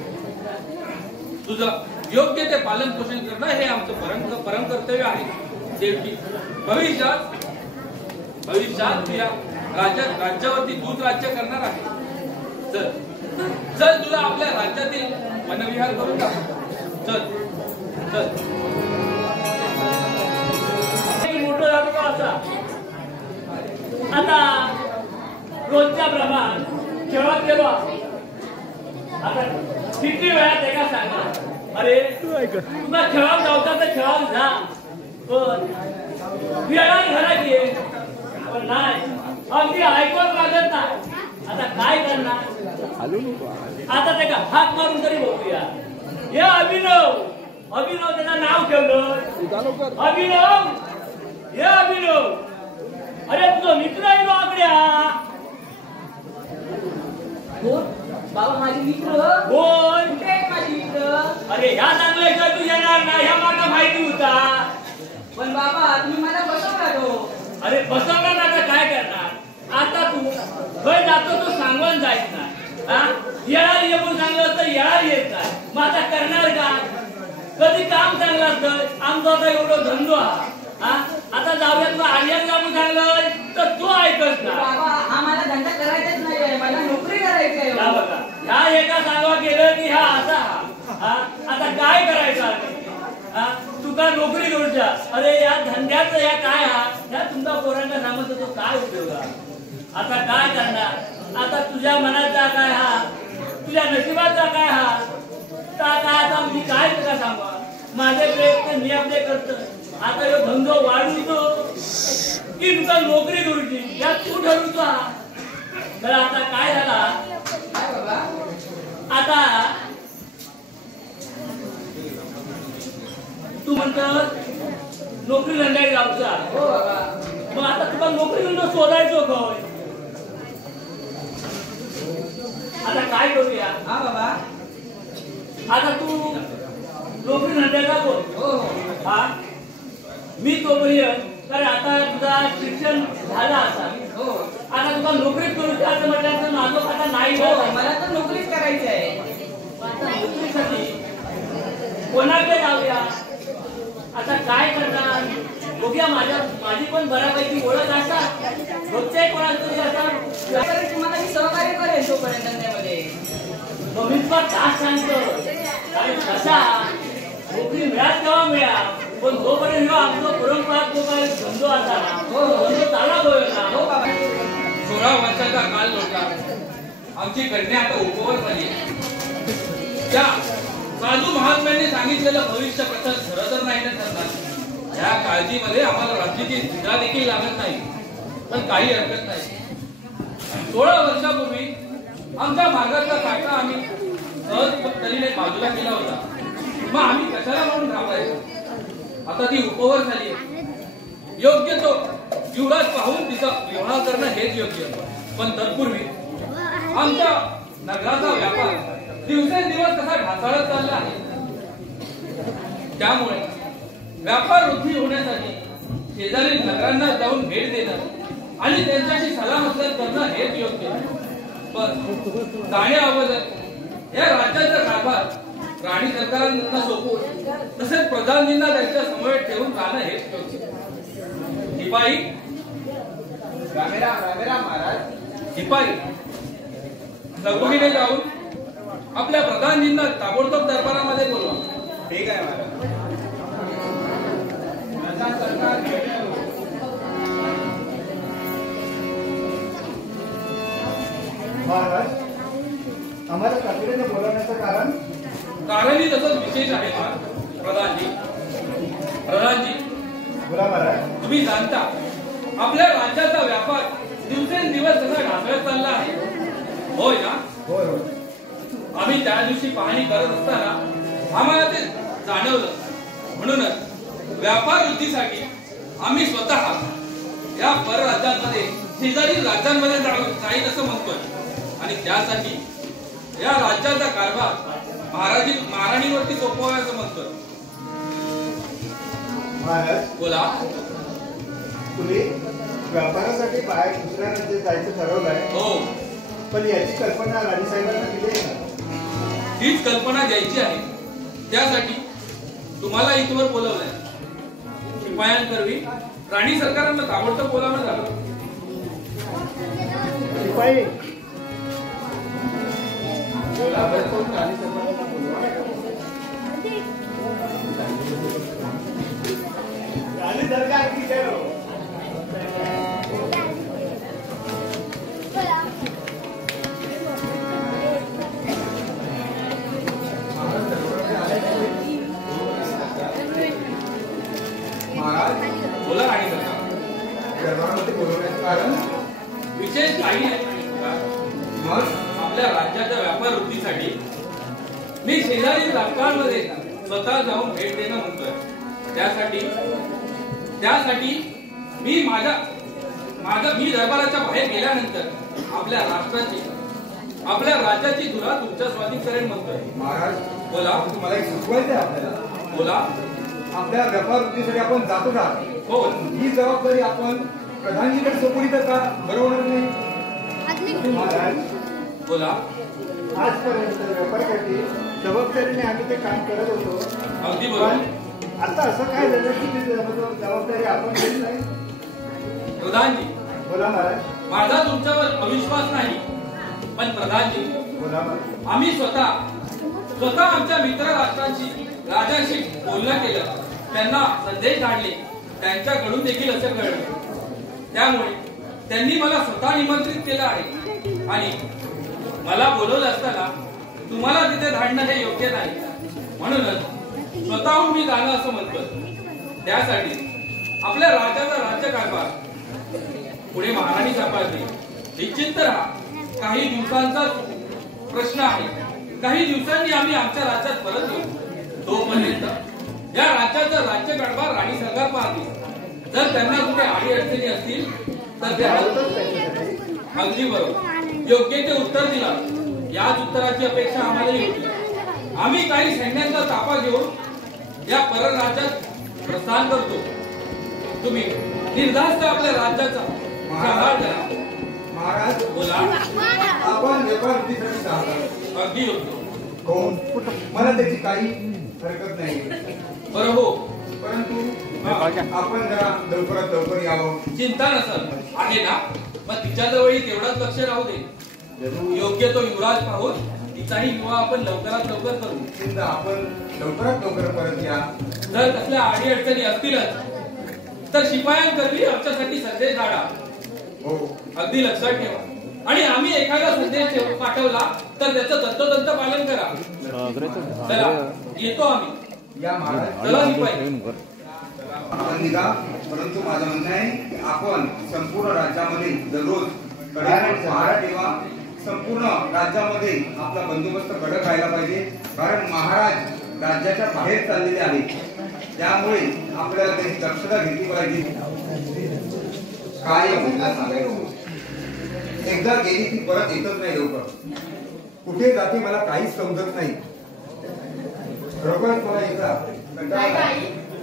तुझं योग्य ते पालन पोषण करणं हे आमचं परम कर्तव्य आहे. शेवटी भविष्यात या राज्यावरती तूच राज्य करणार आहे. चल तुला आपल्या राज्यातील वनविहार करून टाकू. चल चल. मोठं झालं का असा आता रोजच्या प्रमाण खेळत गेलो. आता किती वेळा ते का सांगा अरे तुला खेळात जाऊचा तर खेळात जा पण खेळात घरात ये पण नाही अगदी ऐकून लागत नाही. आता काय करणार आता ते का हात मारून तरी बघूया. हे अभिनव त्याचं नाव ठेवलं अभिनव. हे अभिनव अरे तुझा मित्र आहे आकड्या कोण बाबा माझे मित्र कोण माझे मित्र. अरे ह्या चांगल्या का तू येणार नाही ह्या मला माहिती होता पण बाबा तुम्ही मला बसवला तो. अरे बसवला ना तर काय करणार आता तू खय जातो तो सांगून जायच ना येणार ये म्हणून सांगलं तर येणार येत नाही. मग आता करणार का कधी काम चांगलं असतं आमचा आता एवढं धंदो हा आता जाऊया तुला आर्यन जाऊन सांगलं तर तू ऐकत ना. हा मला धंदा करायचाच नाहीये मला नोकरी करायची आहे. बघा ह्या एका सांगवा गेलं की हा असा हा आता काय करायचं तुका नोकरी करूच्या. अरे या धंद्याचं या काय ह्या तुमचा पोरांना सांगत तो काय उपयोग आता काय करणार. आता तुझ्या मनाचा काय तुझ्या नशिबाचा काय आता मी काय तुला सांगा माझे प्रयत्न मी आपले करतो. आता यो धंदो वाढवतो की तुका नोकरी करूची यात तू ठरवतो. तर आता काय झाला आता तू म्हणत नोकरी धंद्यात जाऊचा मग आता तुला नोकरी धंदा शोधायचो खय. आता काय करूया हा बाबा आता तू नोकरी धंद्याचा बोल हा मी तोपर्यंत कारण आता तुझा शिक्षण झाला असा आता तुला नोकरीच करू असं म्हटल्यानंतर माझं आता नाही मला तर नोकरीच करायची आहे. नोकरीसाठी कोणाकडे जाऊया आता काय करणार बघूया. माझी पण बऱ्यापैकी ओळख असतात रोजच्या कोणाला तरी असतात तुम्हाला मी सहकार्य करेन तोपर्यंत धंद्यामध्ये. मग मी तुला तास सांगतो कारण कसा नोकरी मिळात केव्हा मिळा पण जोपर्यंत आमचा परंपरा जो काही धंदो असा धंदो चालला होईल ना हो बाबा 14 वर्षाचा काळ लोटला. आमची कन्या आता उपवर झाली. त्या साधू महात्म्यांनी सांगितलेलं भविष्य कसं खरं तर नाही ना ठरणार. या काळजीमध्ये आम्हाला रात्रीची निद्रा देखील लागत नाही. पण काही हरकत नाही. 16 वर्षापूर्वी आमच्या मार्गातला काटा आम्ही सहज तरीने बाजूला केला होता. मग आम्ही कशाला म्हणून घाबरायचो. आता ती उपवर झाली. योग्य तो युवराज पाहून तिचा विवाह करणं हेच योग्य. पण तत्पूर्वी आमच्या नगराचा व्यापार दिवसेंदिवस कसा ढासळत चालला आहे. त्यामुळे व्यापार वृद्धी होण्यासाठी शेजारी नगरांना जाऊन भेट देणं आणि त्यांच्याशी सलामसलत करणं हेच योग्य. पण जाण्या अगोदर या राज्याचा कारभार राणी सरकारांना सोपवून तसेच प्रधानजींना त्यांच्या समवेत ठेवून राहणं हेच योग्य. शिपाई रामेराम महाराज. शिपाई लगोगीने जाऊन आपल्या प्रधानजींना ताबडतोब दरबारामध्ये बोलवा. ठीक आहे महाराज. प्रधान सरकार महाराज, आम्हाला तातडीने बोलवण्याचं कारणही तसंच विशेष आहे. प्रधानजी बोला महाराज. तुम्ही जाणता आपल्या राज्याचा व्यापार दिवसेंदिवस कसा ढासळत चालला आहे. होय ना. होय होय. आम्ही त्या दिवशी पाहणी करत असताना आम्हाला ते जाणवलं. म्हणूनच व्यापार वृद्धीसाठी आम्ही स्वतः या परराज्यांमध्ये शेजारी राज्यांमध्ये जाईल असं म्हणतोय. आणि त्यासाठी या राज्याचा कारभार महाराणीवरती सोपवायचं म्हणतोय. महाराज, बोला. तुम्ही व्यापारासाठी बाहेर दुसऱ्या राज्यात जायचं ठरवलंय. हो. पण याची कल्पना राणीसाहेबांना दिली आहे का? हीच कल्पना द्यायची आहे. त्यासाठी तुम्हाला इथवर बोलवलंय. शिपायांकरवी राणी सरकारांना ताबडतोब बोलावणं झालं. शिपाई राणी सरकार की जय हो. बोला राणी सरकार. दरबारामध्ये बोलवण्याचं कारण विशेष काही नाही. मग आपल्या राज्याच्या व्यापार वृद्धीसाठी मी शेजारी राजकारणामध्ये स्वतः जाऊन भेट देणं म्हणतोय. त्यासाठी मी दरबाराच्या बाहेर गेल्यानंतर आपल्या राज्याची धुरा तुमच्या स्वाधीन करेन म्हणतोय. महाराज, बोला. तुम्हाला एक सुचवायचं आहे आपल्याला. बोला. आपल्या व्यापार वृद्धीसाठी आपण जातो का. हो. ही जबाबदारी आपण प्रधानजीकडे सोपवली तर का बरोबर नाही. महाराज, बोला. आजपर्यंत व्यापारासाठी जबाबदारीने आम्ही ते काम करत होतो. अगदी बरोबर. पण आता असं काय झालं की ती जबाबदारी आपण घेत नाही. प्रधानजी, बोला महाराज. माझा तुमच्यावर अविश्वास नाही. पण प्रधानजी, बोला महाराज. आम्ही स्वतः आमच्या मित्र राजांशी बोलणं केलं. त्यांना संदेश काढले. त्यांच्याकडून देखील असं कळलं. त्यामुळे त्यांनी मला स्वतः निमंत्रित केलं आहे. आणि मला बोलवलं असताना तुम्हाला तिथे धाडणं हे योग्य नाही. म्हणूनच स्वतःहून मी जाणं असं म्हणतोय. त्यासाठी आपल्या राज्याचा राज्यकारभार पुढे महाराणी सापडते. निश्चित राहा. काही दिवसांचा प्रश्न आहे. काही दिवसांनी आम्ही आमच्या राज्यात परत येऊ. तोपर्यंत या राज्याचा राज्यकारभार राणी सरकार पाहते. जर त्यांना कुठे अडी अडचणी असतील तर ते अगदी बरोबर योग्य ते उत्तर दिलं. याच उत्तराची अपेक्षा आम्हालाही होती. आम्ही काही सैन्यांचा ताफा घेऊन या परराज्यात प्रस्थान करतो. तुम्ही निर्धास्त आपल्या राज्याचा सांभाळ करा. महाराज, बोला. आपण व्यापार वृद्धीसाठी जातो. अगदी योग्य. कोण मला त्याची काही हरकत नाही. बरं हो. परंतु आपण जरा लवकरात लवकर यावं. चिंता नसल आहे ना. मग तिच्याजवळही तेवढाच लक्ष राहू दे. योग्य तो युवराज पाहून तिचाही विवाह आपण लवकरात लवकर करू. चिंता आपण लवकरात लवकर परत या. जर कसल्या अडी अडचणी असतीलच तर शिपायांकरवी आमच्यासाठी संदेश काढा. हो. अगदी लक्षात ठेवा. आणि आम्ही एखादा संदेश पाठवला तर त्याचं तंतोतंत पालन करा. चला येतो आम्ही. या महाराज. चला शिपाई. आपण निघा. परंतु माझं म्हणणं आहे की आपण संपूर्ण राज्यामध्ये दररोज पहारा ठेवा. संपूर्ण राज्यामध्ये आपला बंदोबस्त कडक राहायला पाहिजे. कारण महाराज राज्याच्या बाहेर चाललेले आहेत. त्यामुळे आपल्याला त्याची दक्षता घेतली पाहिजे. काय सांगायचं, एकदा गेली ती परत येतच नाही लवकर. कुठे जाते मला काहीच समजत नाही. खरोखरच मला एकदा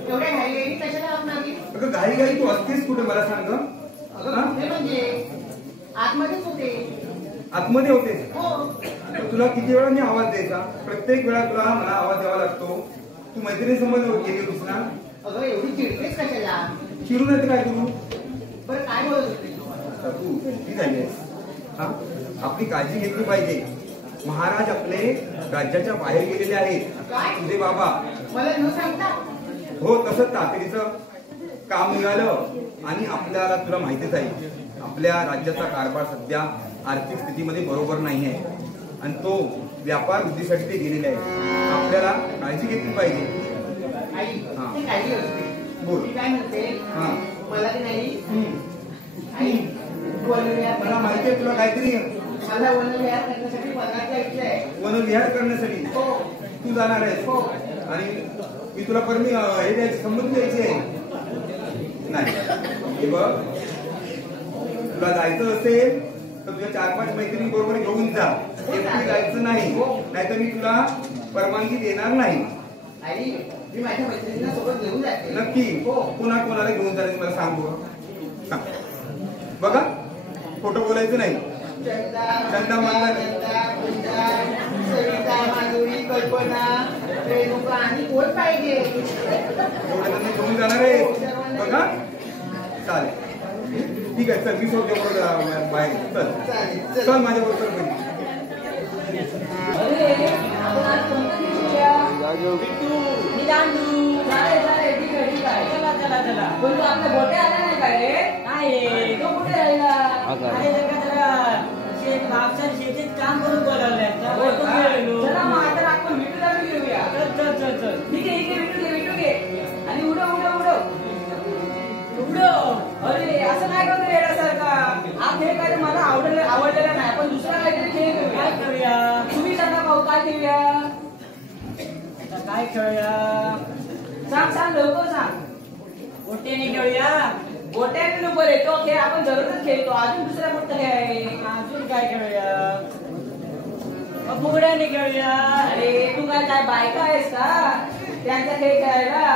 एवढ्या घाई कशाला लागणार? अगं घाई घाई तू असतेस कुठे मला सांग. म्हणजे आतमध्येच होते. आतमध्ये होते. हो. तुला किती वेळा मी आवाज द्यायचा? प्रत्येक वेळा तुला मला आवाज द्यावा लागतो. तू मैत्रिणी समज गेली होतीस ना. अगं एवढी चिडतेस कशाला? चिडू नाही काय करू? बरं काय बोलत होती? तू किती झाली आहेस? आपली काळजी घेतली पाहिजे. महाराज आपले राज्याच्या बाहेर गेलेले आहेत. काय? तुझे बाबा. मला न सांगता? हो, तसंच तातडीचं काम निघालं. आणि आपल्याला तुला माहितीच आहे आपल्या राज्याचा कारभार सध्या आर्थिक स्थितीमध्ये बरोबर नाही आहे. आणि तो व्यापार वृद्धीसाठी ते गेलेले आहे. आपल्याला काळजी घेतली पाहिजे. आई ते काळजी असते. बोल. मी काय म्हणते, मला की नाही आई मला माहिती आहे तुला काहीतरी मला वनविहार करण्यासाठी पगार द्यायचा आहे. वनविहार करण्यासाठी हो. तू जाणार आहेस. हो. आणि मी तुला हे द्यायची संमती द्यायची आहे. नाही हे बघ, तुला जायचं असेल तर तुझ्या 4-5 मैत्रिणी बरोबर घेऊन जा. एकटी जायचं नाही. नाहीतर मी तुला परवानगी देणार नाही. आई मी माझ्या मैत्रिणींना सोबत घेऊन जाते. नक्की. हो. पुन्हा कोणाला घेऊन जायचं मला सांग बघा. खोटं बोलायचं नाही. चंदा सविता, माधुरी, कल्पना, रेणुका आणि कोण पाहिजे? घेऊन जाणार आहे बघा. चालेल ठीक आहे. चल मी सोडते बरोबर बाहेर. चल चल माझ्या बरोबर. आपल्या गोट्या आल्या नाही काय रे? नाही तो कुठे राहिला? शेतीत काम करून बोलावलंय. चला मग आता आपण विटूला घेऊया. चल चल चल. ठीक आहे विटू घे. आणि उडव. अरे असं नाही करतो येण्यासारखा. हा खेळ काय मला आवडलेला नाही. आपण दुसरा काहीतरी खेळ घेऊया. काय खेळूया? तुम्ही सांगा भाऊ काय खेळूया? काय खेळूया? सांग लवकर सांग. गोट्याने खेळूया. गोट्याने नको रे. तो खेळ आपण दररोजच खेळतो. अजून दुसरा कोणता खेळ आहे? अजून काय खेळूया? फुगड्याने खेळूया. अरे तू काय बायका आहेस का त्यांचा खेळ खेळायला?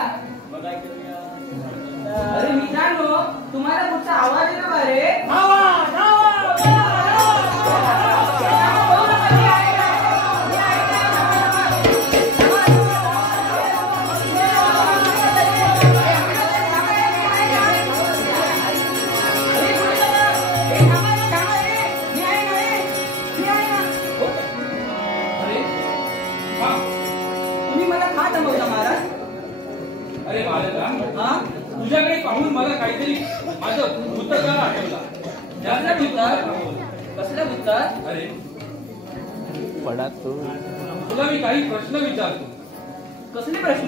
अरे मित्रांनो तुम्हाला कुठचा आवाज येतो का रे? तुझ्याकडे पाहून मला काहीतरी माझं भूतकाळ आठवला. कसला भूतकाळ? अरे तुला मी काही प्रश्न विचारतो. कसले प्रश्न?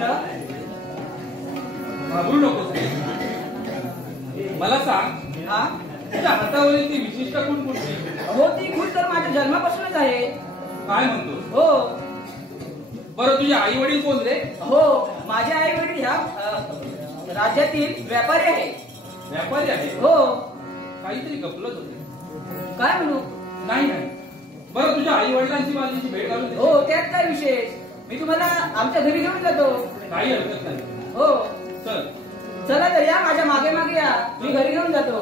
घाबरू नकोस. मला सांग, तुझ्या हातावरील ती विशिष्ट खूण कोणती? हो ती खूण तर माझ्या जन्मापासूनच आहे. काय म्हणतो? हो. बरं तुझे आई वडील कोण रे? हो माझे आई वडील ह्या राज्यातील व्यापारी आहेत. व्यापारी आहे? हो. काहीतरी गपलत होते. काय म्हणू? नाही. बरं तुझ्या आई वडिलांची माझी भेट घालून. हो त्यात काय विशेष? मी तुम्हाला आमच्या घरी घेऊन जातो. काही हरकत नाही. हो चल. चला तर या माझ्या मागे या. मी घरी घेऊन जातो.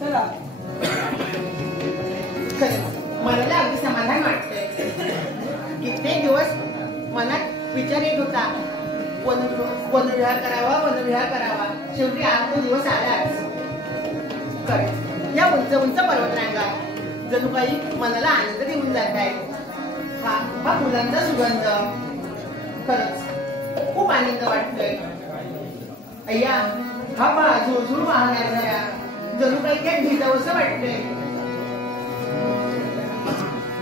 चला. मला अगदी समाधान वाटतंय. कित्येक दिवस मनात विचार येत होता वनविहार करावा. शेवटी आज तो दिवस आलाच. या उंच पर्वतरांगा जणू काही मनाला आनंद देऊन जात आहे. हा फुलांचा सुगंध खरंच खूप आनंद वाटतोय. अय्या हा पहा झुळझुळ वाहणाऱ्या जणू काही काय भेटावंसं वाटतंय.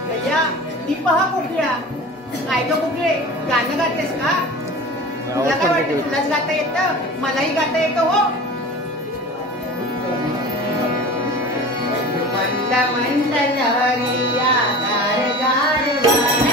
भैया ती पहा कोकिळा. काय तो कोकिळे गाणं गातेस का? तुला काय वाटतं तुलाच गाता येतं? मलाही गाता येतं हो. मंद मंद लहरिया गार गार वारा.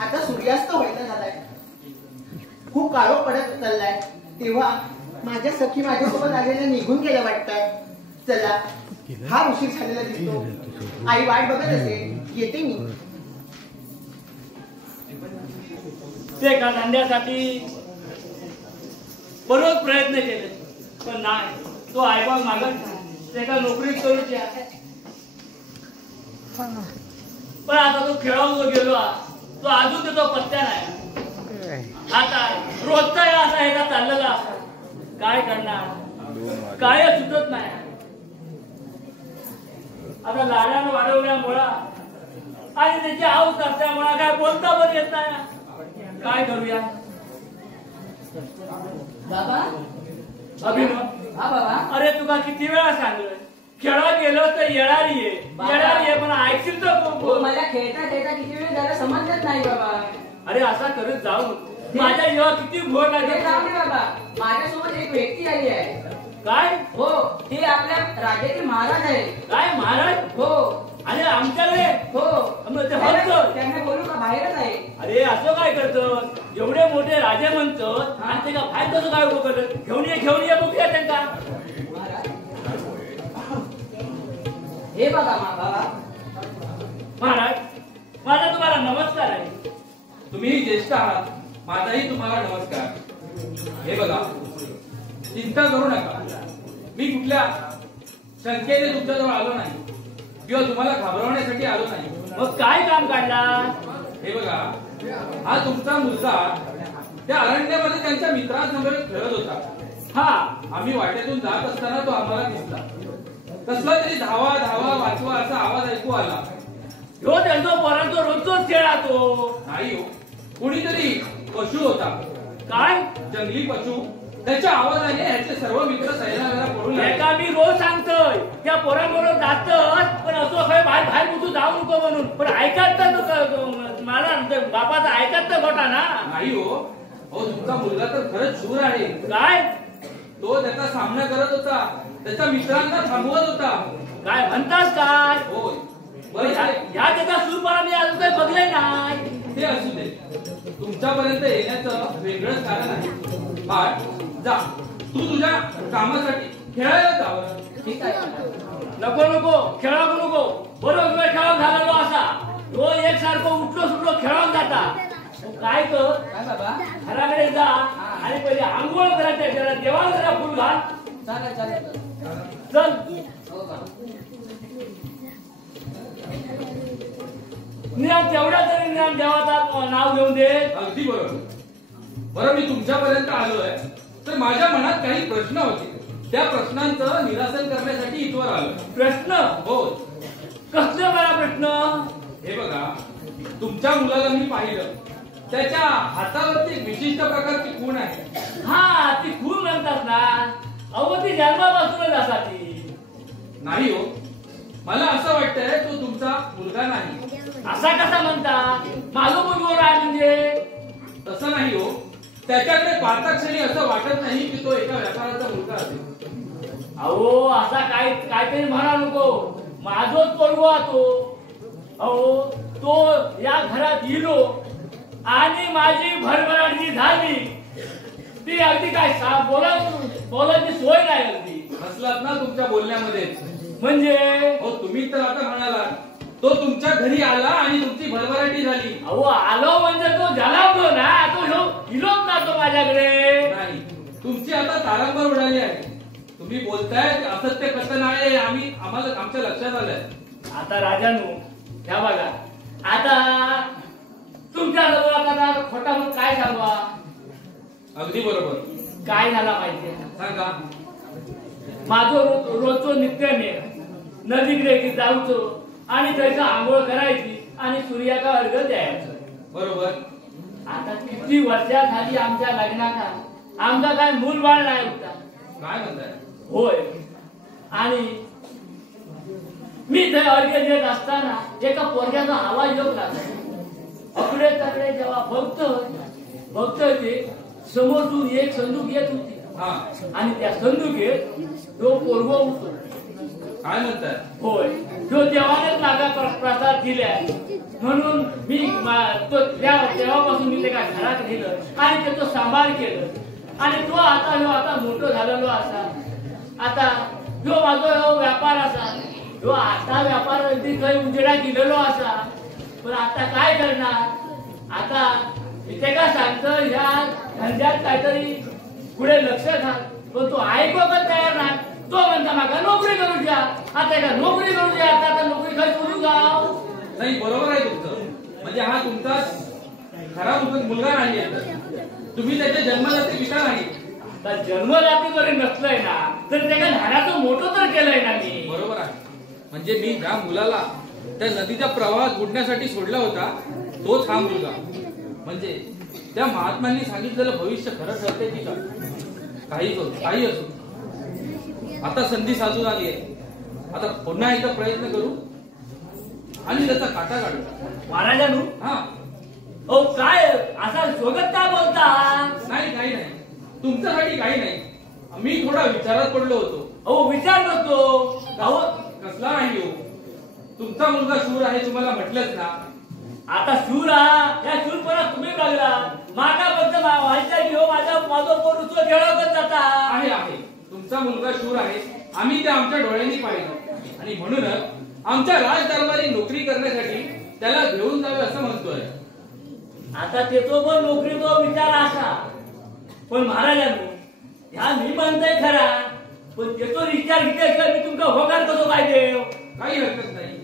आता सूर्यास्त व्हायला झालाय. खूप काळोख पडत चाललाय. तेव्हा माझ्या सखी माझ्यासोबत आलेल्या निघून गेल्या वाटतात. चला हा उशीर झालेला दिसतो. आई वाट बघत असेल. येते मी. ते एका धंद्यासाठी बरोच प्रयत्न केले पण नाही. तो आईबाग मागत नाही. ते का नोकरी करूची आहे. पण आता तो खेळावर गेलो तो अजून त्याचा पत्त्या नाही. आता रोजचा असा आहे का चाललेला असा. काय करणार काय सुचत नाही. आता लाड्यानं वाढवल्यामुळं आणि त्याची हाऊस असल्यामुळे काय बोलता पण येत नाही. काय करूया बाबा अभिनव. हा बाबा. अरे तुला किती वेळा सांगलं खेळा गेलो तर येणारी ये पण ऐकशील तर मला खेळता खेळता किती वेळ झाला समजत नाही बाबा. अरे असा करत जाऊ माझ्या जेव्हा किती घोर लागले बाबा. माझ्यासोबत एक व्यक्ती आली आहे. काय हो ते आपल्या राज्याचे महाराज आहे. काय महाराज हो आणि आमच्याकडे हो त्यांना बोलू का बाहेरच आहे. अरे असं काय करत एवढे मोठे राजे म्हणतो आणि ते का बाहेर कसं काय उभं करत. घेऊन ये बघूया त्यांना. हे बघा बाबा. महाराज माझा तुम्हाला नमस्कार आहे. तुम्ही ज्येष्ठ आहात माझाही तुम्हाला नमस्कार. हे बघा चिंता करू नका. मी कुठल्या शंकेने तुमच्याजवळ आलो नाही किंवा तुम्हाला घाबरवण्यासाठी आलो नाही. मग काय काम काढला. हे बघा हा तुमचा मुलगा त्या अरण्यामध्ये त्यांच्या मित्रांसमोर खेळत होता. हा आम्ही वाटेतून जात असताना तो आम्हाला दिसला. कसला तरी धावा धावा वाचवा असा आवाज ऐकू आला. ह्यो त्यांचा पोरांचा रोजच खेळ तो नाही हो कुणीतरी पशु होता. काय जंगली पशु. त्याच्या आवाजाने ह्याचे सर्व मित्र सैनाला पडून लागले. एका मी रोज सांगतोय त्या पोरांबरोबर जात पण असं बाहेर बाहेर कुठून जाऊ नको म्हणून. पण ऐकत तर मला बापाचा ऐकत तर खोटा ना. नाही हो तुमचा मुलगा तर खरंच शूर आहे. काय तो त्याचा सामना करत होता. त्याच्या मित्रांना थांबवत होता. काय म्हणतास काय. होय बरं ह्या त्याचा सूरपणा मी अजून काही बघले नाही. ते असू दे. तुमच्यापर्यंत येण्याचं वेगळंच कारण आहे. बाळ जा तू तुझ्या कामासाठी खेळायला जावं. ठीक आहे. नको खेळा नको. बरोबर खेळावं झालेलो असा रोज एकसारखं उठलो सुटलो खेळावून जाता. काय कर काय बाबा घराकडे जा आणि पहिले आंघोळ करायच्या घरात देवाला जरा फुल घाल. चालेल चालेल चल हो का निदान तेवढ्या तरी निदान देवाचं नाव घेऊन दे. अगदी बरोबर. बरं मी तुमच्यापर्यंत आलोय तर माझ्या मनात काही प्रश्न होते. त्या प्रश्नांचं निरासन करण्यासाठी इथवर आलो. प्रश्न हो कसले मला प्रश्न? हे बघा तुमच्या मुलाला मी पाहिलं त्याच्या हातावरती एक विशिष्ट प्रकारची खूण आहे. हा ती खून म्हणतात ना. अहो ती जन्मापासूनच असा ती. नाही हो मला असं वाटतंय तो तुमचा मुलगा नाही. असा कसा म्हणता? माझं मुलगा आहे म्हणजे तसं नाही हो. त्याच्याकडे पाहता क्षणी असं वाटत नाही की तो एका व्यापाराचा मुलगा असेल. अहो असा काहीतरी म्हणा नको. माझोच पोरगा तो. अहो तो या घरात येलो आणि माझी भरभराट जी झाली ती अगदी काय बोलायची सोय नाही अगदी. हसलात ना तुमच्या बोलण्यामध्ये. म्हणजे हो तुम्ही तर आता म्हणाला तो तुमच्या घरी आला आणि तुमची भरभराटी झाली. अहो आलो म्हणजे तो झलावलो ना. तो हिलोच ना तो माझ्याकडे. नाही तुमची आता तारंबळ उडाली आहे. तुम्ही बोलताय असत्य कथन आहे. आम्हाला आमच्या लक्षात आलंय. आता राजांनो ह्या बघा आता तुमच्या आता खोटा म्हणून काय सांगवा. अगदी बरोबर. काय झाला माहितीये सांगा. माझं रोजचं नित्यम आहे. नदीकडे जाऊचो आणि त्याचं आंघोळ करायची आणि सूर्याका अर्घ द्यायचं. बरोबर. आता किती वर्षा झाली आमच्या लग्नाला आमचा काय मूल बाळ नाही होता. काय म्हणताय? होय. आणि मी ते अर्घ देत असताना एका पोरग्याचा आवाज येऊ लागला. अकडे तकडे जेव्हा बघतोय ते समोरून एक संदूक येत होती आणि त्या संदुकीत तो पोरगो होतो. काय म्हणताय? होय. तो देवानेच नागा प्रसाद दिल्या म्हणून मी तेव्हापासून मी ते काय घरात नेलं आणि त्याचं सांभाळ केलं आणि तो आता मोठं झालेलो असा. आता जो माझा व्यापार असा तो आता व्यापार अगदी काही उजेडा गेलेलो असा. पण आता काय करणार. आता मी ते काय सांगतो ह्या धंद्यात काहीतरी पुढे लक्ष घाल. पण तो ऐकवत तयार नाही. तो म्हणता मागा नोकरी करू द्या. आता का नोकरी करू द्या. आता नोकरी काही करू जाव. नाही बरोबर आहे तुमचं. म्हणजे हा तुमचा खरा मुलगा नाही. तुम्ही त्याच्या जन्मजाती पिता नाही. आता जन्मजाती जरी नसलंय ना तर त्याला लहानाचं मोठं तर केलंय ना मी. बरोबर आहे. म्हणजे मी ज्या मुलाला त्या नदीच्या प्रवाहात बुडण्यासाठी सोडला होता तोच हा मुलगा. म्हणजे त्या महात्म्यांनी सांगितलेलं भविष्य खरं ठरते की काही असो. आता संधी साधून आली आहे. आता पुन्हा एकदा प्रयत्न करू आणि त्याचा काटा काढू. महाराजांनो हा ओ काय असा सोबत काय बोलता. नाही काही नाही तुमच्यासाठी काही नाही. मी थोडा विचारात पडलो होतो. अहो विचार करतो. अहो कसला नाही हो. तुमचा मुलगा शूर आहे तुम्हाला म्हटलंच ना. आता शूर हा या शूर परत तुम्ही लागला. मागा फक्त व्हायचा की हो माझा पोरुच खेळवत जाता. आहे तुमचा मुलगा शूर आहे. आम्ही ते आमच्या डोळ्यांनी पाहिलं आणि म्हणूनच आमच्या राजदरबारी नोकरी करण्यासाठी त्याला घेऊन जावे असं म्हणतोय. आता त्याचो पण नोकरी तो विचार असा. पण महाराजांनो ह्या मी म्हणतोय खरा पण त्याचो विचार घेतल्याशिवाय मी तुमका होकार कसो काय देव. काही हरकत नाही.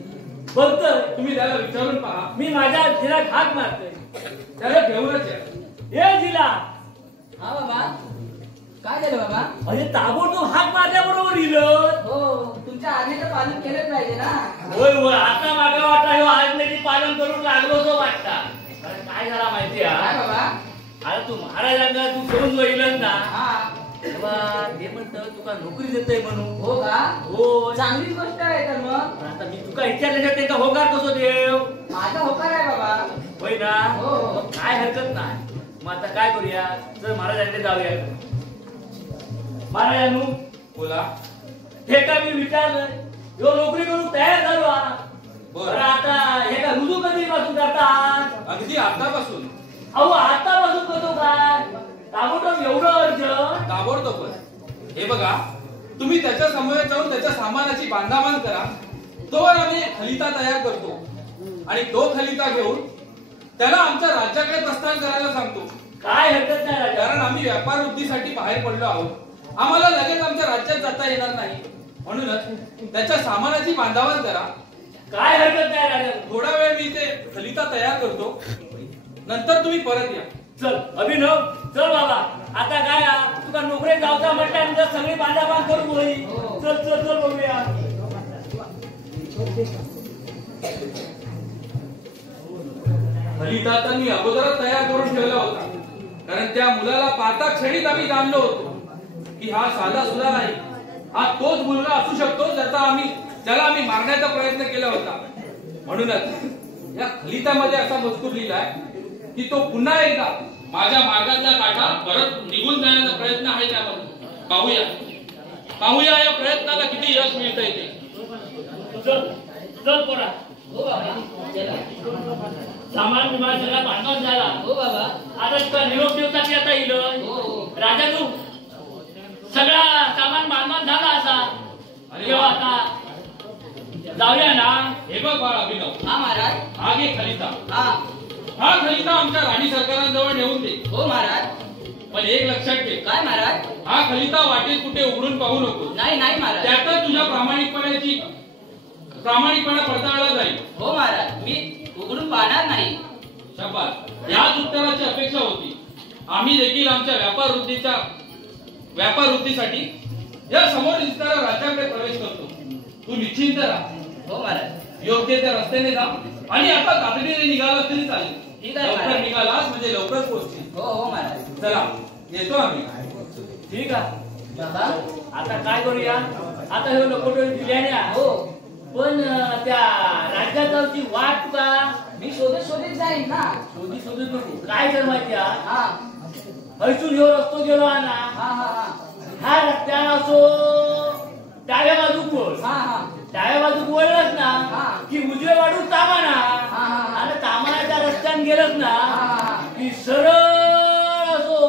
बघतोय तुम्ही त्याला विचारून पहा. मी माझ्या जिला हाक मारतोय. त्याला घेऊनच या. हे जिला हा बाबा काय झालं बाबा. अरे ताबडतोब हाक मारल्याबरोबर इलं. हो तुमच्या आज्ञेचं पालन केलंच पाहिजे ना. होय होय. आता मागा वाटता हो आज्ञेची पालन करून लागलो तो वाटता. काय झाला माहिती काय आहे बाबा. आता तू महाराजांना तू सोडून गेलं ना हा तेव्हा ते म्हणतं तुका नोकरी देतय म्हणून. हो का. हो चांगलीच गोष्ट आहे तर मग. आता मी तुका विचारल्याशिवाय त्यांना होकार कसो देव. माझा होकार आहे बाबा. होय ना. हो. मग काय हरकत नाही. मग आता काय करूया तर महाराजांकडे जाऊया. महाराजांनो बोला. हे का मी विचारलं जो नोकरी करून तयार झालो. बरं आता हे का रुजू कधीपासून जातात. अगदी आतापासून. अहो आतापासून करतो काय ताबडतोब एवढं अर्जंट. ताबडतोब. हे बघा तुम्ही त्याच्या समोर जाऊन त्याच्या सामानाची बांधाबांध करा. तोवर आम्ही खलिता तयार करतो आणि तो खलिता घेऊन त्याला आमच्या राज्याकडे प्रस्थान करायला सांगतो. काय हरकत नाही राजा. कारण आम्ही व्यापार वृद्धीसाठी बाहेर पडलो आहोत. आम्हाला लगेच आमच्या राज्यात जाता येणार नाही. म्हणूनच त्याच्या सामानाची बांधावण करा. काय हरकत नाही राजा. थोडा वेळ मी ते खलिता तयार करतो, नंतर तुम्ही परत या. चल अभिनव, चल बाबा. आता काय तुका नोकरी जावता म्हटल्यानंतर सगळी बांधाबांध करून होई. चल चल चल बघूया. खलिता तर मी अगोदरच तयार करून ठेवला होता. कारण त्या मुलाला पाहता क्षणीच आम्ही जाणलो होतो की हा साधा सुद्धा नाही. हा तोच मुलगा असू शकतो ज्याला आम्ही मारण्याचा प्रयत्न केला होता. म्हणूनच या खलितामध्ये असा मजकूर लिहिलाय की तो पुन्हा एकदा माझ्या मार्गातला काठा परत निघून जाण्याचा प्रयत्न आहे. त्यामध्ये पाहूया या प्रयत्नाला किती यश मिळतंय ते. चल चल पोरा. हो बाबा. सामान विमान सगळा बांधून झाला. हो बाबा. आता तुला निरोप देवताची आता येईल. राजा तू सगळा सामान बांधून झाला असा. जेव्हा आता जाऊया ना. हे बघ बाळ अभिनव. हा महाराज. हा घे खलिता. हा खलिता आमच्या राणी सरकारांजवळ नेऊन दे. हो महाराज. पण एक लक्षात ठेव. काय महाराज. हा खलिता वाटेत कुठे उघडून पाहू नको. नाही नाही महाराज. त्यातच तुझ्या प्रामाणिकपणा पडताळला जाईल. हो महाराज, मी उघडून पाहणार नाही. शाबास. याच उत्तराची अपेक्षा होती. आम्ही देखील आमच्या व्यापार वृद्धीसाठी या समोर दिसणाऱ्या राज्याकडे प्रवेश करतो. तू निश्चिंत राहा. हो महाराज. योग्य त्या रस्त्याने जा आणि आता तातडीने निघाला तरी चालेल. ठीक आहे लवकर महाराज. निघालास म्हणजे लवकर पोहोचशील. हो हो महाराज. चला येतो आम्ही. ठीक आहे बाबा. आता काय करूया. आता हे लोकोटो दिल्याने हो. पण त्या राज्याची वाट का मी शोधत शोधत जाईन ना. शोधत नको. काय कर माहिती हा हयसून ह्यो रस्तो गेलो ना. हा हा हा हा रस्त्यानं असो डाव्या बाजूक वळ. हा हा डाव्या बाजूक वळलंच ना हा. की उजवे वाढून तामाना. हा, हा. आणि तामानाच्या रस्त्यानं गेलंच ना हा. की सरळ असो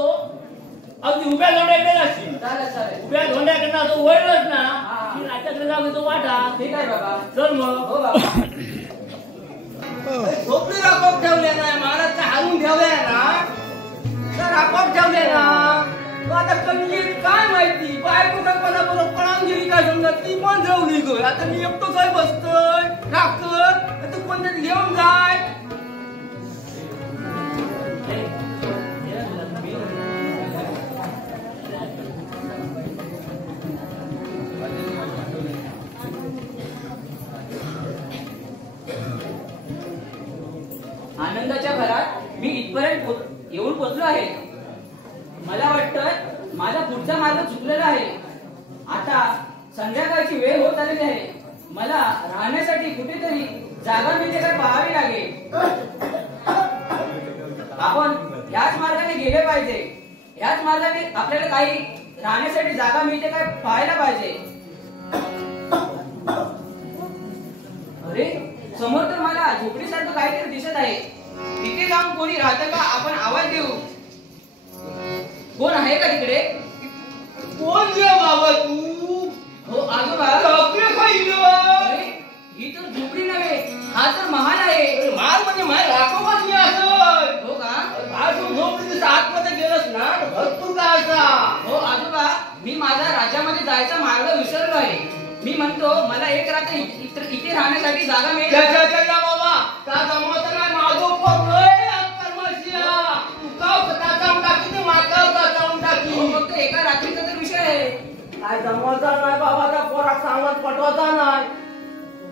अगदी उभ्या धोंड्याकडे जाशील. चालेल चालेल. उभ्या धोंड्याकडनं असं वळलंच ना हा. की राज्याकडे जाऊ तो वाटा. ठीक आहे बाबा. चल मग. हो बाबा. झोपडी राखोप ठेवले नाही महाराज हारून ठेवले ना तर राखोप ठेवले ना. तो आता कंगीत काय माहिती बायको काय कोणाबरोबर पळून गेली काय समजत ती पण जेवली ग. आता मी एकटो काय बसतोय राखत तू कोणतरी घेऊन जाय. आनंदाच्या घरात मी इथपर्यंत येऊन पोहोचलो आहे. मला वाटतं माझा पुढचा मार्ग चुकलेला आहे. आता संध्याकाळची वेळ होत आलेली आहे. मला राहण्यासाठी कुठेतरी जागा मिळते काय पाहावी लागेल. आपण ह्याच मार्गाने गेले पाहिजे. ह्याच मार्गाने आपल्याला काही राहण्यासाठी जागा मिळते काय पाहायला पाहिजे. अरे समोर तर मला झोपडीसारखं काहीतरी दिसत आहे. तिथे जाऊन कोणी राहतं का आपण आवाज देऊ. कोण आहे का तिकडे. कोण गे बाबा तू. हो आजोबा. आपले काही अरे, ही तर झोपडी नव्हे, हा तर महाल आहे. माल म्हणजे माल राखोबाच मी असं. हो का. आज तू झोपडी आतमध्ये गेलस ना भरपूर काय असा. हो आजोबा, मी माझा राज्यामध्ये जायचा मार्ग विसरलो आहे. मी म्हणतो मला एक रात्र इथे राहण्यासाठी जागा मिळेल. बाबा का जमवत नाही माझो पण लय कर्मशिया. तू काव कथा जाऊन टाकी ते माकाव का जाऊन टाकी. हो, फक्त एका रात्रीचा तर विषय आहे. काय जमवायचा नाही बाबा का पोराक सांगत पटवायचा नाही.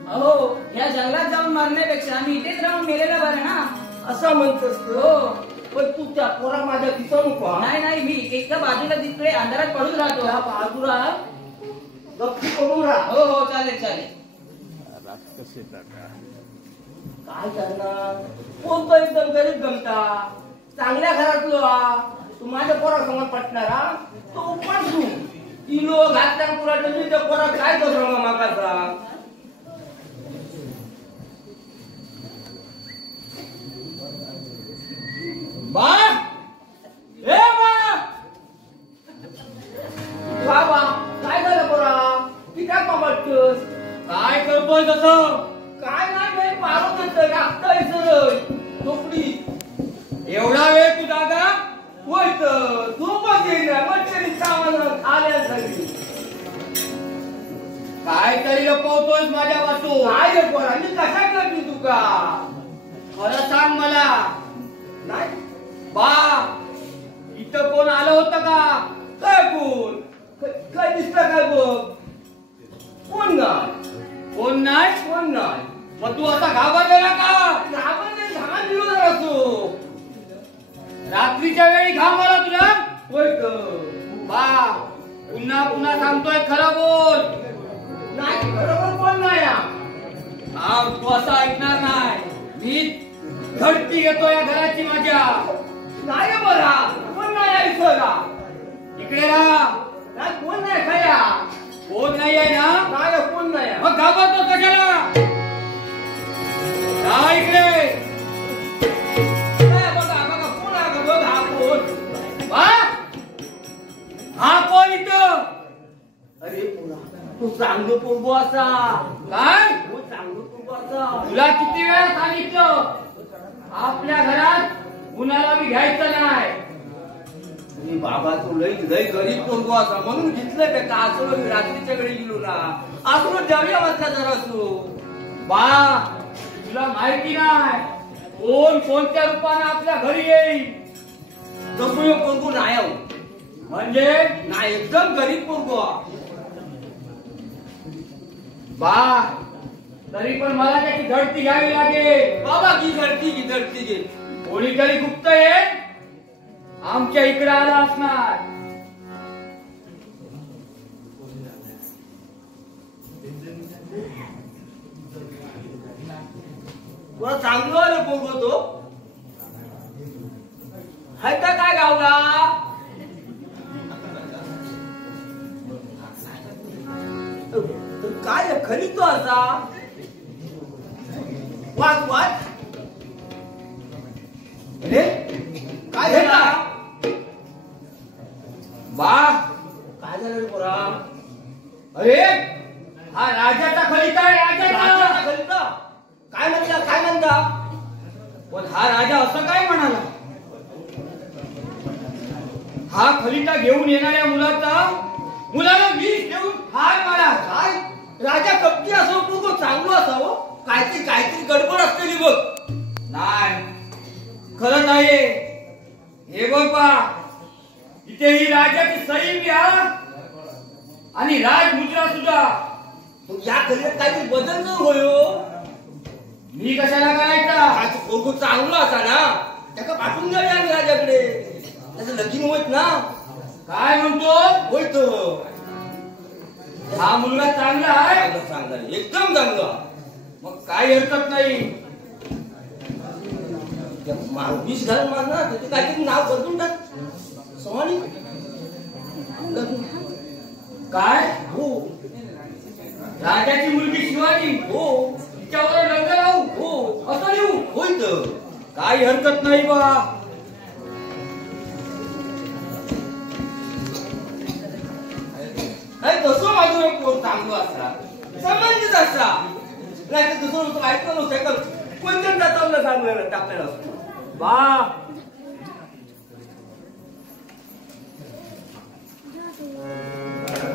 अहो या जंगलात जाऊन मारण्यापेक्षा मी इथेच राहून मेलेला बरं ना. असं म्हणतोस तू. हो. पण तू त्या पोरा माझ्या दिसू नको. नाही नाही, मी एका बाजूला तिकडे अंधारात पडून राहतो. त्या बाजूला गप्पी करून राहा. हो हो चालेल चालेल. काय करणार. कोणतो एकदम गरीब गमता चांगल्या घरातलो हा. तू माझ्या पोरासमोर पटणारा तो उपास तू किलो घातल्या पुरा तुम्ही त्या पोरा काय करतो मागाचा. बा ए बा काय झालं पोरा ती काय पामटतोस. काय करतोय तसं. काय नाही पारत राखताय सर. झोपडी. एवढा वेळ तू दादा होय तर झोपच येणार मच्छरी सामान आल्या सगळी. काय तरी लपवतोयस माझ्या वाचून. काय रे पोरा मी कशा करली तुका? खरं सांग मला. नाही बा इथं कोण आलं होतं का? काय कोण? काय दिसतं काय बघ? कोण नाही कोण नाही. कोण नाही. मग तू असा घाबरलेला का? आपण धान दिलो असो. रात्रीच्या वेळी घाम आला तुला? होय तर. बा पुन्हा पुन्हा सांगतोय खरं बोल. नाही बरोबर कोण नाही हा तू असं ऐकणार नाही. मी धडती घेतो या घराची माझ्या. नाही बरा कोण नाही आहे सरा. इकडे राहा. नाही कोण नाही खया. कोण नाही आहे ना? नाही कोण नाही. मग घाबरतो कशाला? राहा इकडे. बघा बघा कोण आहे बघ. हा कोण? बा हा कोण इथं? अरे पोरा तू चांगलं पोरगो असा. काय? तू चांगलं पोरगो असा. तुला किती वेळा सांगितलं आपल्या घरात कुणाला मी घ्यायचं नाही. अरे बाबा तू लई लई गरीब पोरगो असा म्हणून घेतलं का का? असं रात्रीच्या वेळी गेलो ना. असं जाऊया वाटला जरा असो. बा तुला माहिती नाही कोण कोणत्या रूपाने आपल्या घरी येईल. तसं पोरगो नाही आहो. म्हणजे नाही एकदम गरीब पोरगो. बा तरी पण मला त्याची धडती घ्यावी लागेल. बाबा की धडती घे. कोणीतरी गुप्त येईल आमच्या इकडे आला असणार. तुला चांगलं आलं पोरगो तो. हाय का काय गावला? काय खरी तो असा. वाच वाच. अरे काय झाला? बा काय झालं रे पोरा? अरे हा राजाचा खलिता आहे. राजाचा खलिता काय म्हणता? काय म्हणता? पण हा राजा असं काय म्हणाला? हा खलिता घेऊन येणाऱ्या मुलाला विष देऊन हार मारा. काय राजा कपटी असो पोरगो चांगलं असावं. काहीतरी गडबड असतेली बघ. नाही खरंच आहे. हे बघ बा इथे ही राजाची सही बी हा आणि राजमुद्रा सुद्धा. मग या खलित्यात काहीतरी बदल न होयो. मी कशाला करायचा? पोरगो चांगला असा ना. त्याला पाठवून द्यावे आम्ही राजाकडे. त्याचं लगीन होत ना. काय म्हणतो? होय तो. हा मुलगा चांगला आहे. चांगला एकदम चांगला. मग काय हरकत नाही. विष घालून मारणार त्याचे काहीतरी नाव बदलून टाक. सोहानी काय? हो. राजाची मुलगी शिवानी. हो. तिच्यावर रंग लावू. हो. असं लिहू. होय तर. काही हरकत नाही बा. नाही तसं माझं एक पोर चांगलं असला समंजस असला. नाही तर दुसरं ऐकलं नव्हतं कोणत्या जातावलं सांगलं टाकलेलं असतं. बा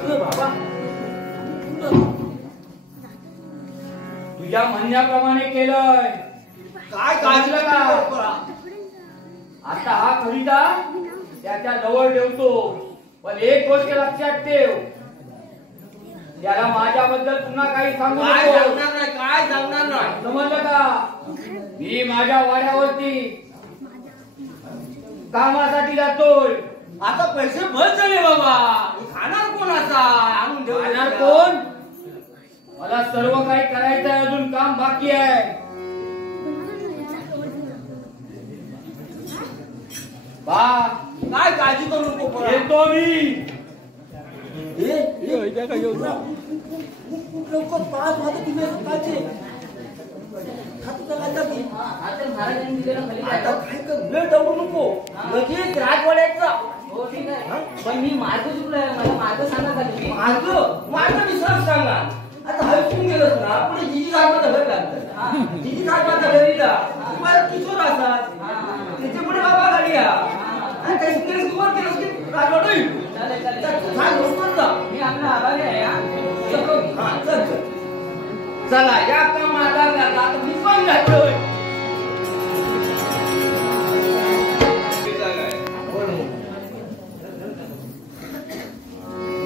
बाबा तुझ्या म्हणण्याप्रमाणे केलंय. काय काढलं का? आता हा खलिता त्याच्या जवळ ठेवतो. पण एक गोष्ट लक्षात ठेव त्याला माझ्याबद्दल पुन्हा काही सांगू काय नको. सांगणार नाही. काय सांगणार नाही. समजलं का? मी माझ्या वाड्यावरती कामासाठी जातोय. आता पैसे बस झाले बाबा. खाणार कोण असा? आणून खाणार ठेवणार कोण? मला सर्व काही करायचं आहे. अजून काम बाकी आहे. बा काय काळजी करू नको पोरा. येतो मी. लवकर पाच वाजता तुम्ही असं काळजी. आता महाराजांनी दिलेला खलिता आता आहे. काय कर वेळ दौडू नको. लगेच राजवाड्याचा हो ठीक आहे. पण मी मार्ग चुकलोय. मला मार्ग सांगा का तुम्ही? मार्ग विसर सांगा. आता हरकून गेलंच ना पुढे जी जागा तर का लागतात. तिची काय माझा घरी जा तुम्हाला किशोर असतात त्याच्या पुढे बाबा गाडी या आणि काही सुंदर सुवर केलं की राजवाड होईल. चालेल चालेल चाल लवकर जा. मी आपला आभारी आहे हा. चलो. हा चल चल. चला या काम माझा झाला आता मी पण जातोय.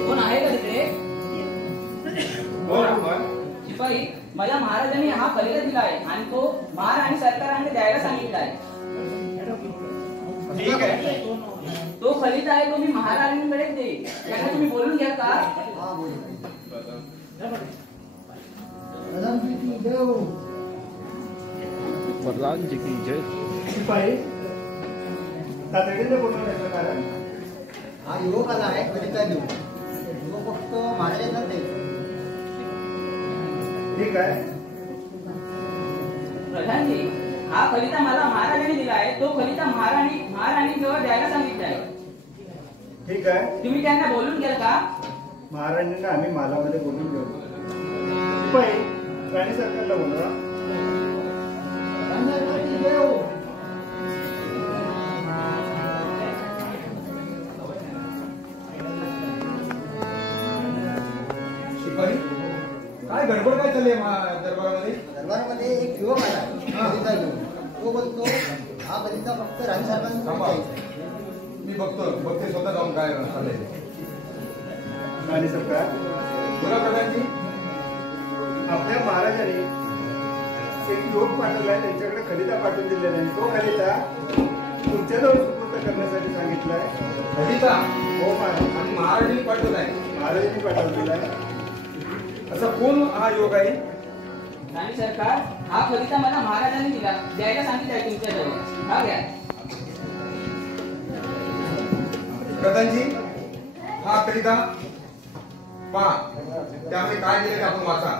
कोण आहे का तिथे? बोल आपण. शिपाई, मला महाराजांनी हा खलिता दिला आहे आणि तो महार आणि सरकाराने द्यायला सांगितला आहे. ठीक आहे. तो खलिता आहे तो मी महाराजांकडे देईन. त्यांना तुम्ही बोलून घ्या का? हा बोल. प्रधानजी की जय हो. प्रधानजी की जय. शिपाई तातडीने बोलवण्याचं कारण हा युवक आला आहे कविता घेऊन. युवक फक्त महाराजांना द्यायचं. ठीक आहे. प्रधानजी, हा खलिता मला महाराजांनी दिला आहे. तो खलिता महाराणी जवळ द्यायला सांगितला आहे. ठीक आहे. तुम्ही त्यांना बोलून घ्याल का? महाराजांना आम्ही मालामध्ये बोलून घेऊ. शिपाई राणी सरकारला बोलवा. प्रधानजी की जय हो. शिपाई काय गडबड काय चालली आहे दरबारामध्ये? दरबारामध्ये एक युवक आला आहे कविता घेऊन. तो बोलतो हा कविता फक्त राणी साहेबांना थांबा. द्यायचा. मी बघते स्वतः जाऊन काय चाललंय. राणी सरकार, बोला प्रधानजी. आपल्या महाराजांनी एक युवक पाठवलाय, त्यांच्याकडे खलिता पाठवून दिलेला आहे. तो खलिता तुमच्याजवळ सुपूर्द करण्यासाठी सांगितलाय. खलिता हो महाराज. आणि महाराजांनी पाठवलाय. महाराजांनी पाठवलेला आहे. असा कोण हा योग आहे? राणी सरकार, हा खलिता मला महाराजांनी दिला द्यायला सांगितलं आहे तुमच्याजवळ. हा घ्या. प्रधानजी हा खलिता पहा, त्यामध्ये काय दिले ते आपण वाचा.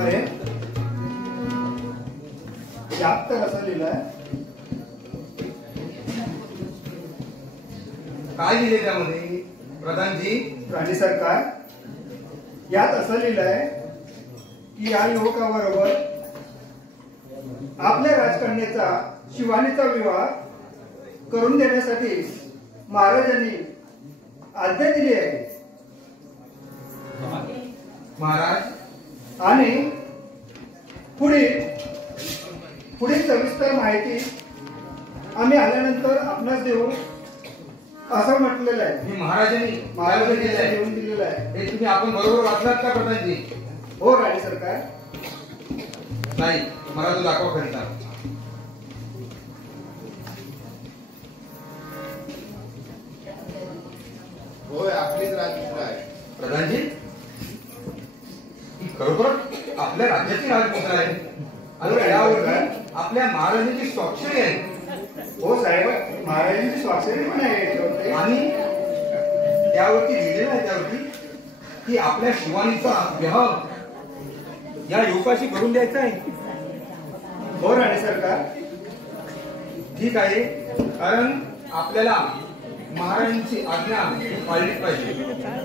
अरे यात तर असं लिहिलंय, काय दिले त्यामध्ये प्रधानजी? राणी सरकार, यात असं लिहिलंय की या युवकाबरोबर आपल्या राजकन्याचा शिवानीचा विवाह करून देण्यासाठी महाराजांनी आज्ञा दिली आहे. महाराज, आणि पुढील सविस्तर माहिती आम्ही आल्यानंतर आपणास देऊ असं म्हटलेलं आहे. मी महाराजांनी लिहून दिलेलं आहे. हे तुम्ही आपण बरोबर वाचलात का प्रधानजी? हो राणी सरकार. नाही, मला तो दाखवा खलिता. होय आपलीच राजपुत्र आहे. प्रधानजी, ही खरोखर आपल्या राज्याची राजपुत्र आहे आणि यावरती आपल्या महाराजांची स्वाक्षरी आहे. हो साहेब, महाराजांची स्वाक्षरी पण आहे याच्यावरती. आणि त्यावरती लिहिलेलं आहे त्यावरती की आपल्या शिवानीचा विवाह या युवकाशी करून द्यायचा आहे. हो राणी सरकार. ठीक आहे, कारण आपल्याला महाराजांची आज्ञा पाळलीच पाहिजे.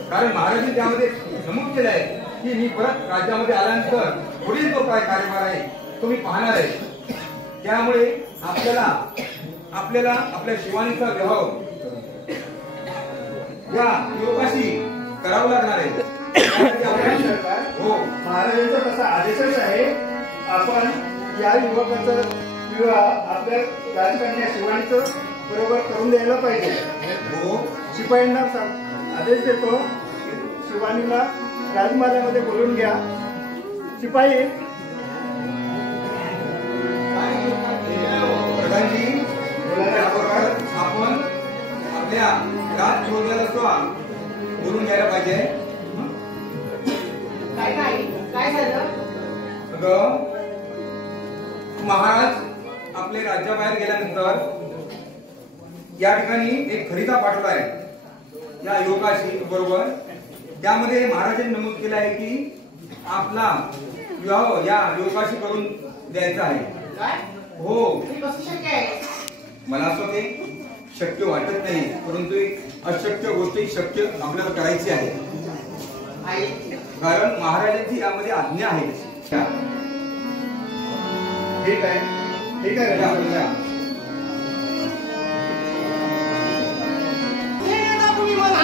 कारण महाराजांनी त्यामध्ये नमूद केलं आहे की मी परत राज्यामध्ये आल्यानंतर पुढील जो काय कार्यभार आहे तो मी पाहणार आहे. त्यामुळे आपल्याला आपल्या शिवानीचा विवाह या युवकाशी करावं लागणार आहे. राणी सरकार, हो, महाराजांचा तसा आदेशच आहे. आपण या युवकाचा विवाह आपल्या राजकन्या शिवानीचं बरोबर करून द्यायला पाहिजे. हो. शिपायांना आदेश देतो, शिवानीला राजमाल्यामध्ये बोलून घ्या. शिपाई, प्रधानजी, त्याबरोबर आपण आपल्या राजचोरल्याला सुद्धा बोलून घ्यायला पाहिजे. काय झालं? अगं, महाराज आपले राज्याबाहेर गेल्यानंतर या ठिकाणी एक खलिता पाठवला आहे या युवकाशी बरोबर. त्यामध्ये महाराजांनी नमूद केलं आहे की आपला विवाह या युवकाशी करून द्यायचा आहे. काय हो, हे कसं शक्य आहे? मला असं ते शक्य वाटत नाही, परंतु एक अशक्य गोष्ट शक्य आपल्याला करायची आहे. आई कारण महाराजांची यामध्ये आज्ञा आहे. ठीक आहे, ठीक आहे या, रे. या. हे आता तुम्ही म्हणा,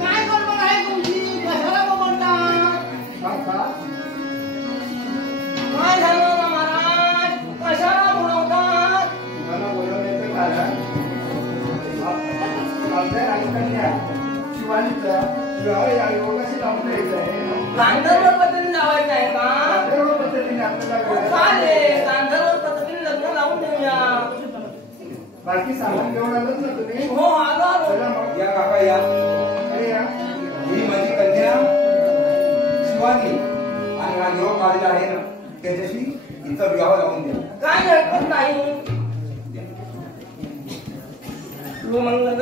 काय गडबड आहे तुमची? कशाला बोलता? काय झालं महाराज? कशाला बोलवतात? मला बोलवण्याचं कारण आपल्या राजकन्या शिवानीचा विवाह या योगाशी लावून द्यायचा आहे. गांधर्व पद्धतीने लावायचं आहे का? सर्व पद्धतीने आपल्याला चालेल, गांधर्व पद्धतीने लग्न लावून देऊया. बाकी सामान घेऊन आलोच ना तुम्ही? हो आलो चला मग. या काका या. अरे या. ही माझी कन्या शिवानी आणि हा युवक आलेला आहे ना, त्याच्याशी हिचा विवाह लावून द्या. काय हरकत नाही. मंगल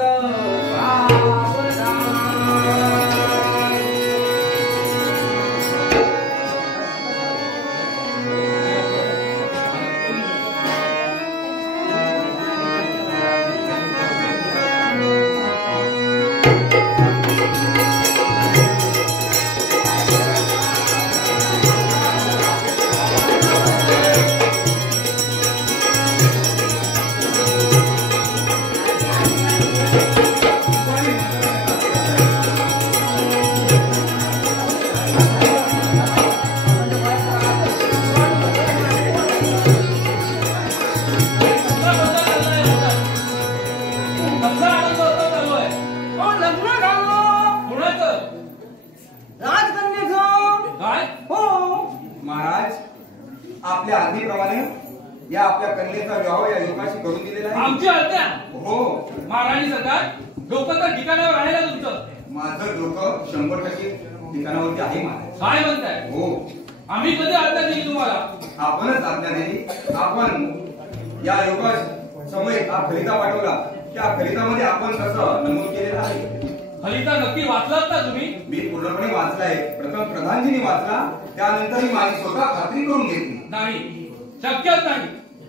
महाराज, आपल्या आज्ञेप्रमाणे या आपल्या कन्येचा विवाह या युवकाशी करून दिलेला आहे. आमची आज्ञा हो, महाराणी सरकार, डोकं तर ठिकाणावर आहे ना तुमचं? माझं डोकं 100% ठिकाणावरती आहे महाराज. काय म्हणताय? हो, आम्ही कधी आज्ञा दिली तुम्हाला? आपणच आज्ञा दिली. आपण या युवकास समोर हा खलिता पाठवला. त्या खलितामध्ये आपण कसं नमूद केलेलं आहे. खलिता नक्की वाचलात ना तुम्ही? मी पूर्णपणे वाचलाय. प्रथम प्रधानजींनी वाचला, त्यानंतर मी माझी स्वतः खात्री करून घेतली. नाही, शक्यच नाही.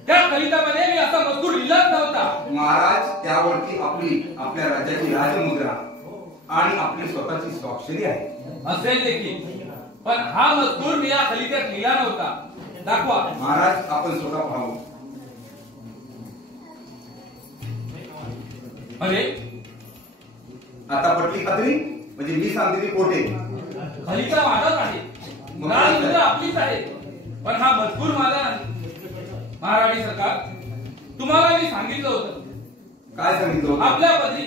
त्या खलितामध्ये मी असा मजकूर लिहिलाच नव्हता. महाराज, त्यावरती आपल्या राज्याची राजमुद्रा आणि आपली स्वतःची स्वाक्षरी आहे. असेल देखील, पण हा मजकूर मी या खलित्यात लिहिला नव्हता. दाखवा. महाराज, आपण स्वतः पाहू. अरे, आता पटली खात्री? म्हणजे मी सांगते ती खोटे. खलिता माझाच आहे, राजमुद्रा आपलीच आहे, पण हा मजकूर माझा नाही. महाराणी सरकार, तुम्हाला मी सांगितलं होतं. काय सांगितलं होतं? आपल्या पदरी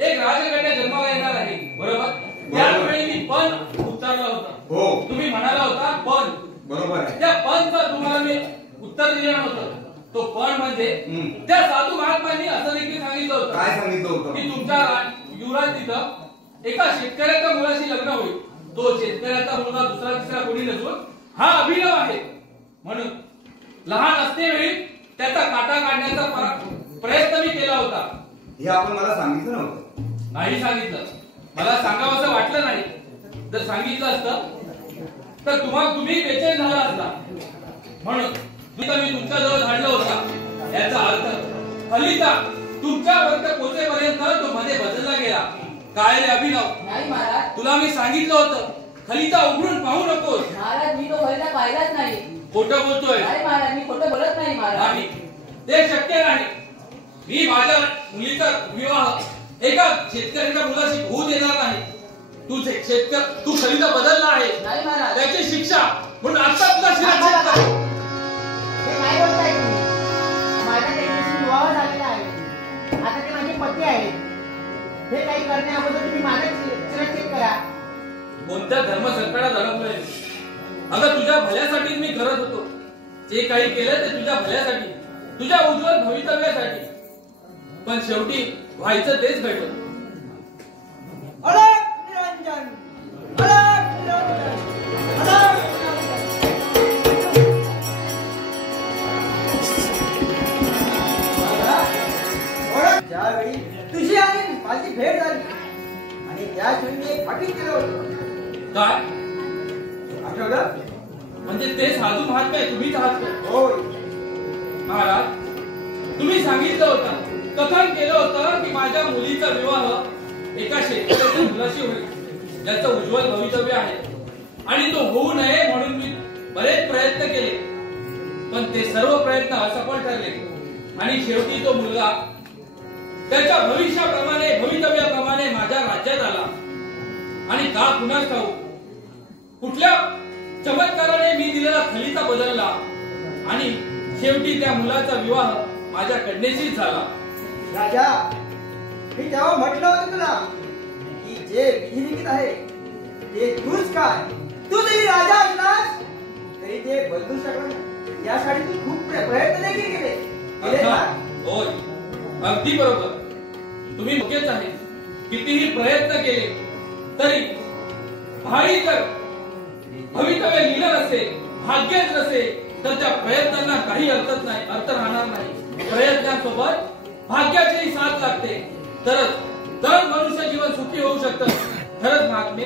एक राजकन्या जन्माला येणार आहे, बरोबर? त्यावेळी मी पण उतरलं होतं. हो, तुम्ही म्हणाला होता पण. बरोबर आहे. त्या पणचं तुम्हाला मी उत्तर दिलं नव्हतं. तो पण म्हणजे त्या साधू महात्मांनी असं देखील सांगितलं होतं. काय सांगितलं होतं? की तुमच्या युवराज तिथं एका शेतकऱ्याच्या मुलाशी लग्न होईल. तो शेतकऱ्याचा मुलगा दुसरा तिसरा कोणी नसून हा अभिनव आहे. म्हणून लहान असतेवेळी त्याचा काटा काढण्याचा प्रयत्न मी केला होता. हे आपण मला सांगितलं नव्हतं. नाही सांगितलं. मला सांगावं असं वाटलं नाही. जर सांगितलं असतं तर तुम्ही बेचैन झाला असता. म्हणून मी तुमच्या जवळ धाडलं होता. याचा अर्थ खलिता तुमच्यापर्यंत पोहोचेपर्यंत तो मध्ये बदलला गेला. काय रे अभिनव? नाही महाराज. तुला मी सांगितलं होतं खलिता उघडून पाहू नकोस. महाराज, मी तो खलिता पाहिलाच नाही. खोटं बोलतोय? नाही महाराज, मी खोटं बोलत नाही महाराज. नाही, ते शक्य नाही. मी माझ्या मुलीचा विवाह एका शेतकऱ्याच्या मुलाशी होऊ देणार नाही. तू खलिता बदलला आहे. नाही महाराज. त्याची शिक्षा म्हणून आता तुला शिक्षा. हे काय बोलताय तुम्ही? माझा त्यांच्याशी विवाह झालेला आहे. आता ते माझे पती आहेत. हे काही करण्याअगोदर तुम्ही माझा सुरक्षित करा. कोणत्या धर्मसंकटात अडकलोय? अगं, तुझ्या भल्यासाठीच मी करत होतो. जे काही केलं ते तुझ्या भल्यासाठी, तुझ्या उज्ज्वल भवितव्यासाठी. पण शेवटी व्हायचं तेच घडलं. अलग निरंजन, अलग निरंजन, अलग निरंजन. ज्यावेळी तुझी आणि माझी भेट झाली आणि त्या क्षणी एक फाटी केलं होतं काय आठवलं? म्हणजे ते साधू महात्मे तुम्हीच आहात का? होय. महाराज, तुम्ही सांगितलं होतं, कथन केलं होतं की माझ्या मुलीचा विवाह एका शेतकऱ्याच्या मुलाशी होईल, ज्याचं उज्ज्वल भवितव्य आहे, आणि तो होऊ नये म्हणून मी बरेच प्रयत्न केले, पण ते सर्व प्रयत्न असफल ठरले आणि शेवटी तो मुलगा त्याच्या भविष्याप्रमाणे भवितव्याप्रमाणे माझ्या राज्यात आला. आणि का कुणास ठाऊक कुठल्या चमत्काराने मी दिलेला खलिता बदलला आणि शेवटी त्या मुलाचा विवाह माझ्या कन्येशीच झाला. राजा, मी तेव्हा म्हटलं होतं तुला की जे विधिलिखित आहे ते तूच काय, तू जरी राजा असलास तरी ते बदलू शकला नाही. यासाठी तू खूप प्रयत्न देखील केले ना? होय, अगदी बरोबर. तुम्ही मुख्यच आहे. कितीही प्रयत्न केले तरी भारी जर भवितव्य लिहिलं नसेल, भाग्यच नसेल, तर त्या प्रयत्नांना काही अर्थ राहणार नाही. प्रयत्नांसोबत भाग्याचीही साथ लागते, तर मनुष्य जीवन सुखी होऊ शकतं. खरंच महात्मे,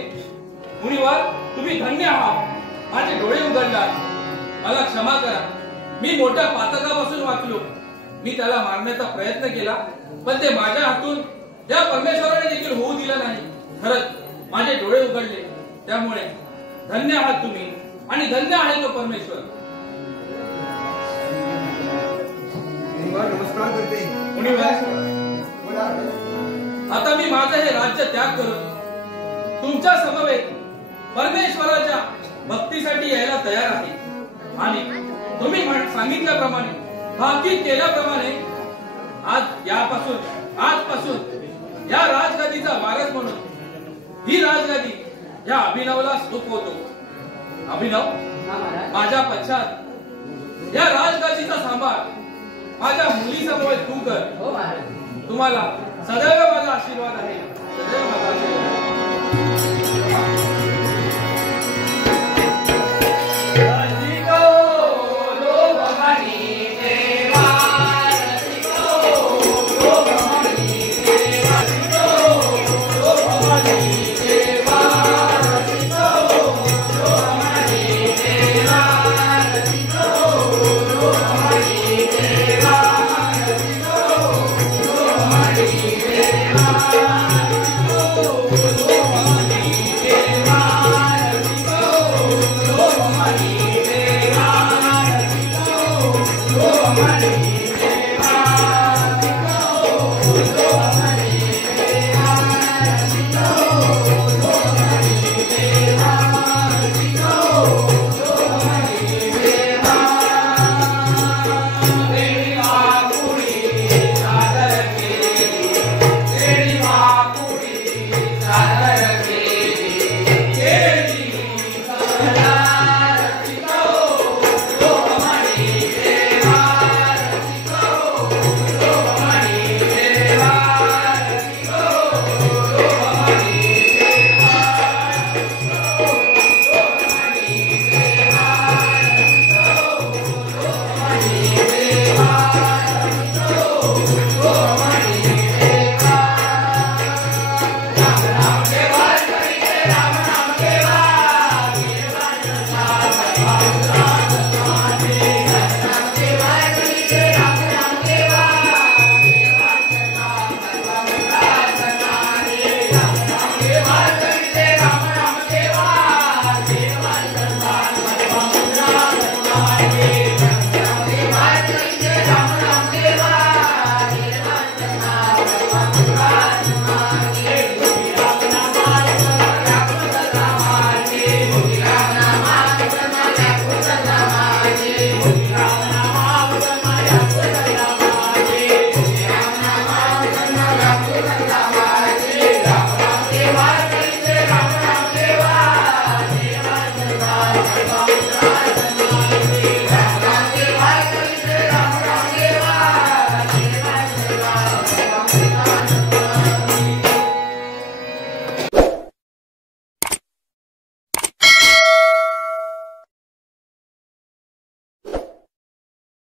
मुनिवर, तुम्ही धन्य आहात. माझे डोळे उघडलात. मला क्षमा करा. मी मोठ्या पातकापासून वाचलो. मी त्याला मारण्याचा प्रयत्न केला, पण ते माझ्या हातून त्या परमेश्वराने देखील होऊ दिलं नाही. खरंच माझे डोळे उघडले. त्यामुळे धन्य आहात तुम्ही आणि धन्य आहे तो परमेश्वर. नमस्कार करते. आता मी माझं हे राज्य त्याग करून तुमच्या समवेत परमेश्वराच्या भक्तीसाठी यायला तयार आहे. आणि तुम्ही सांगितल्याप्रमाणे, भाकीत केल्याप्रमाणे आजपासून या राजगादीचा वारस म्हणून ही राजगादी या अभिनवला सुख होतो. अभिनव, माझ्या पश्चात या राजगादीचा सांभाळ माझ्या मुलीसमोर तू कर. तुम्हाला सदैव माझा आशीर्वाद आहे. सदैव माझा आशीर्वाद.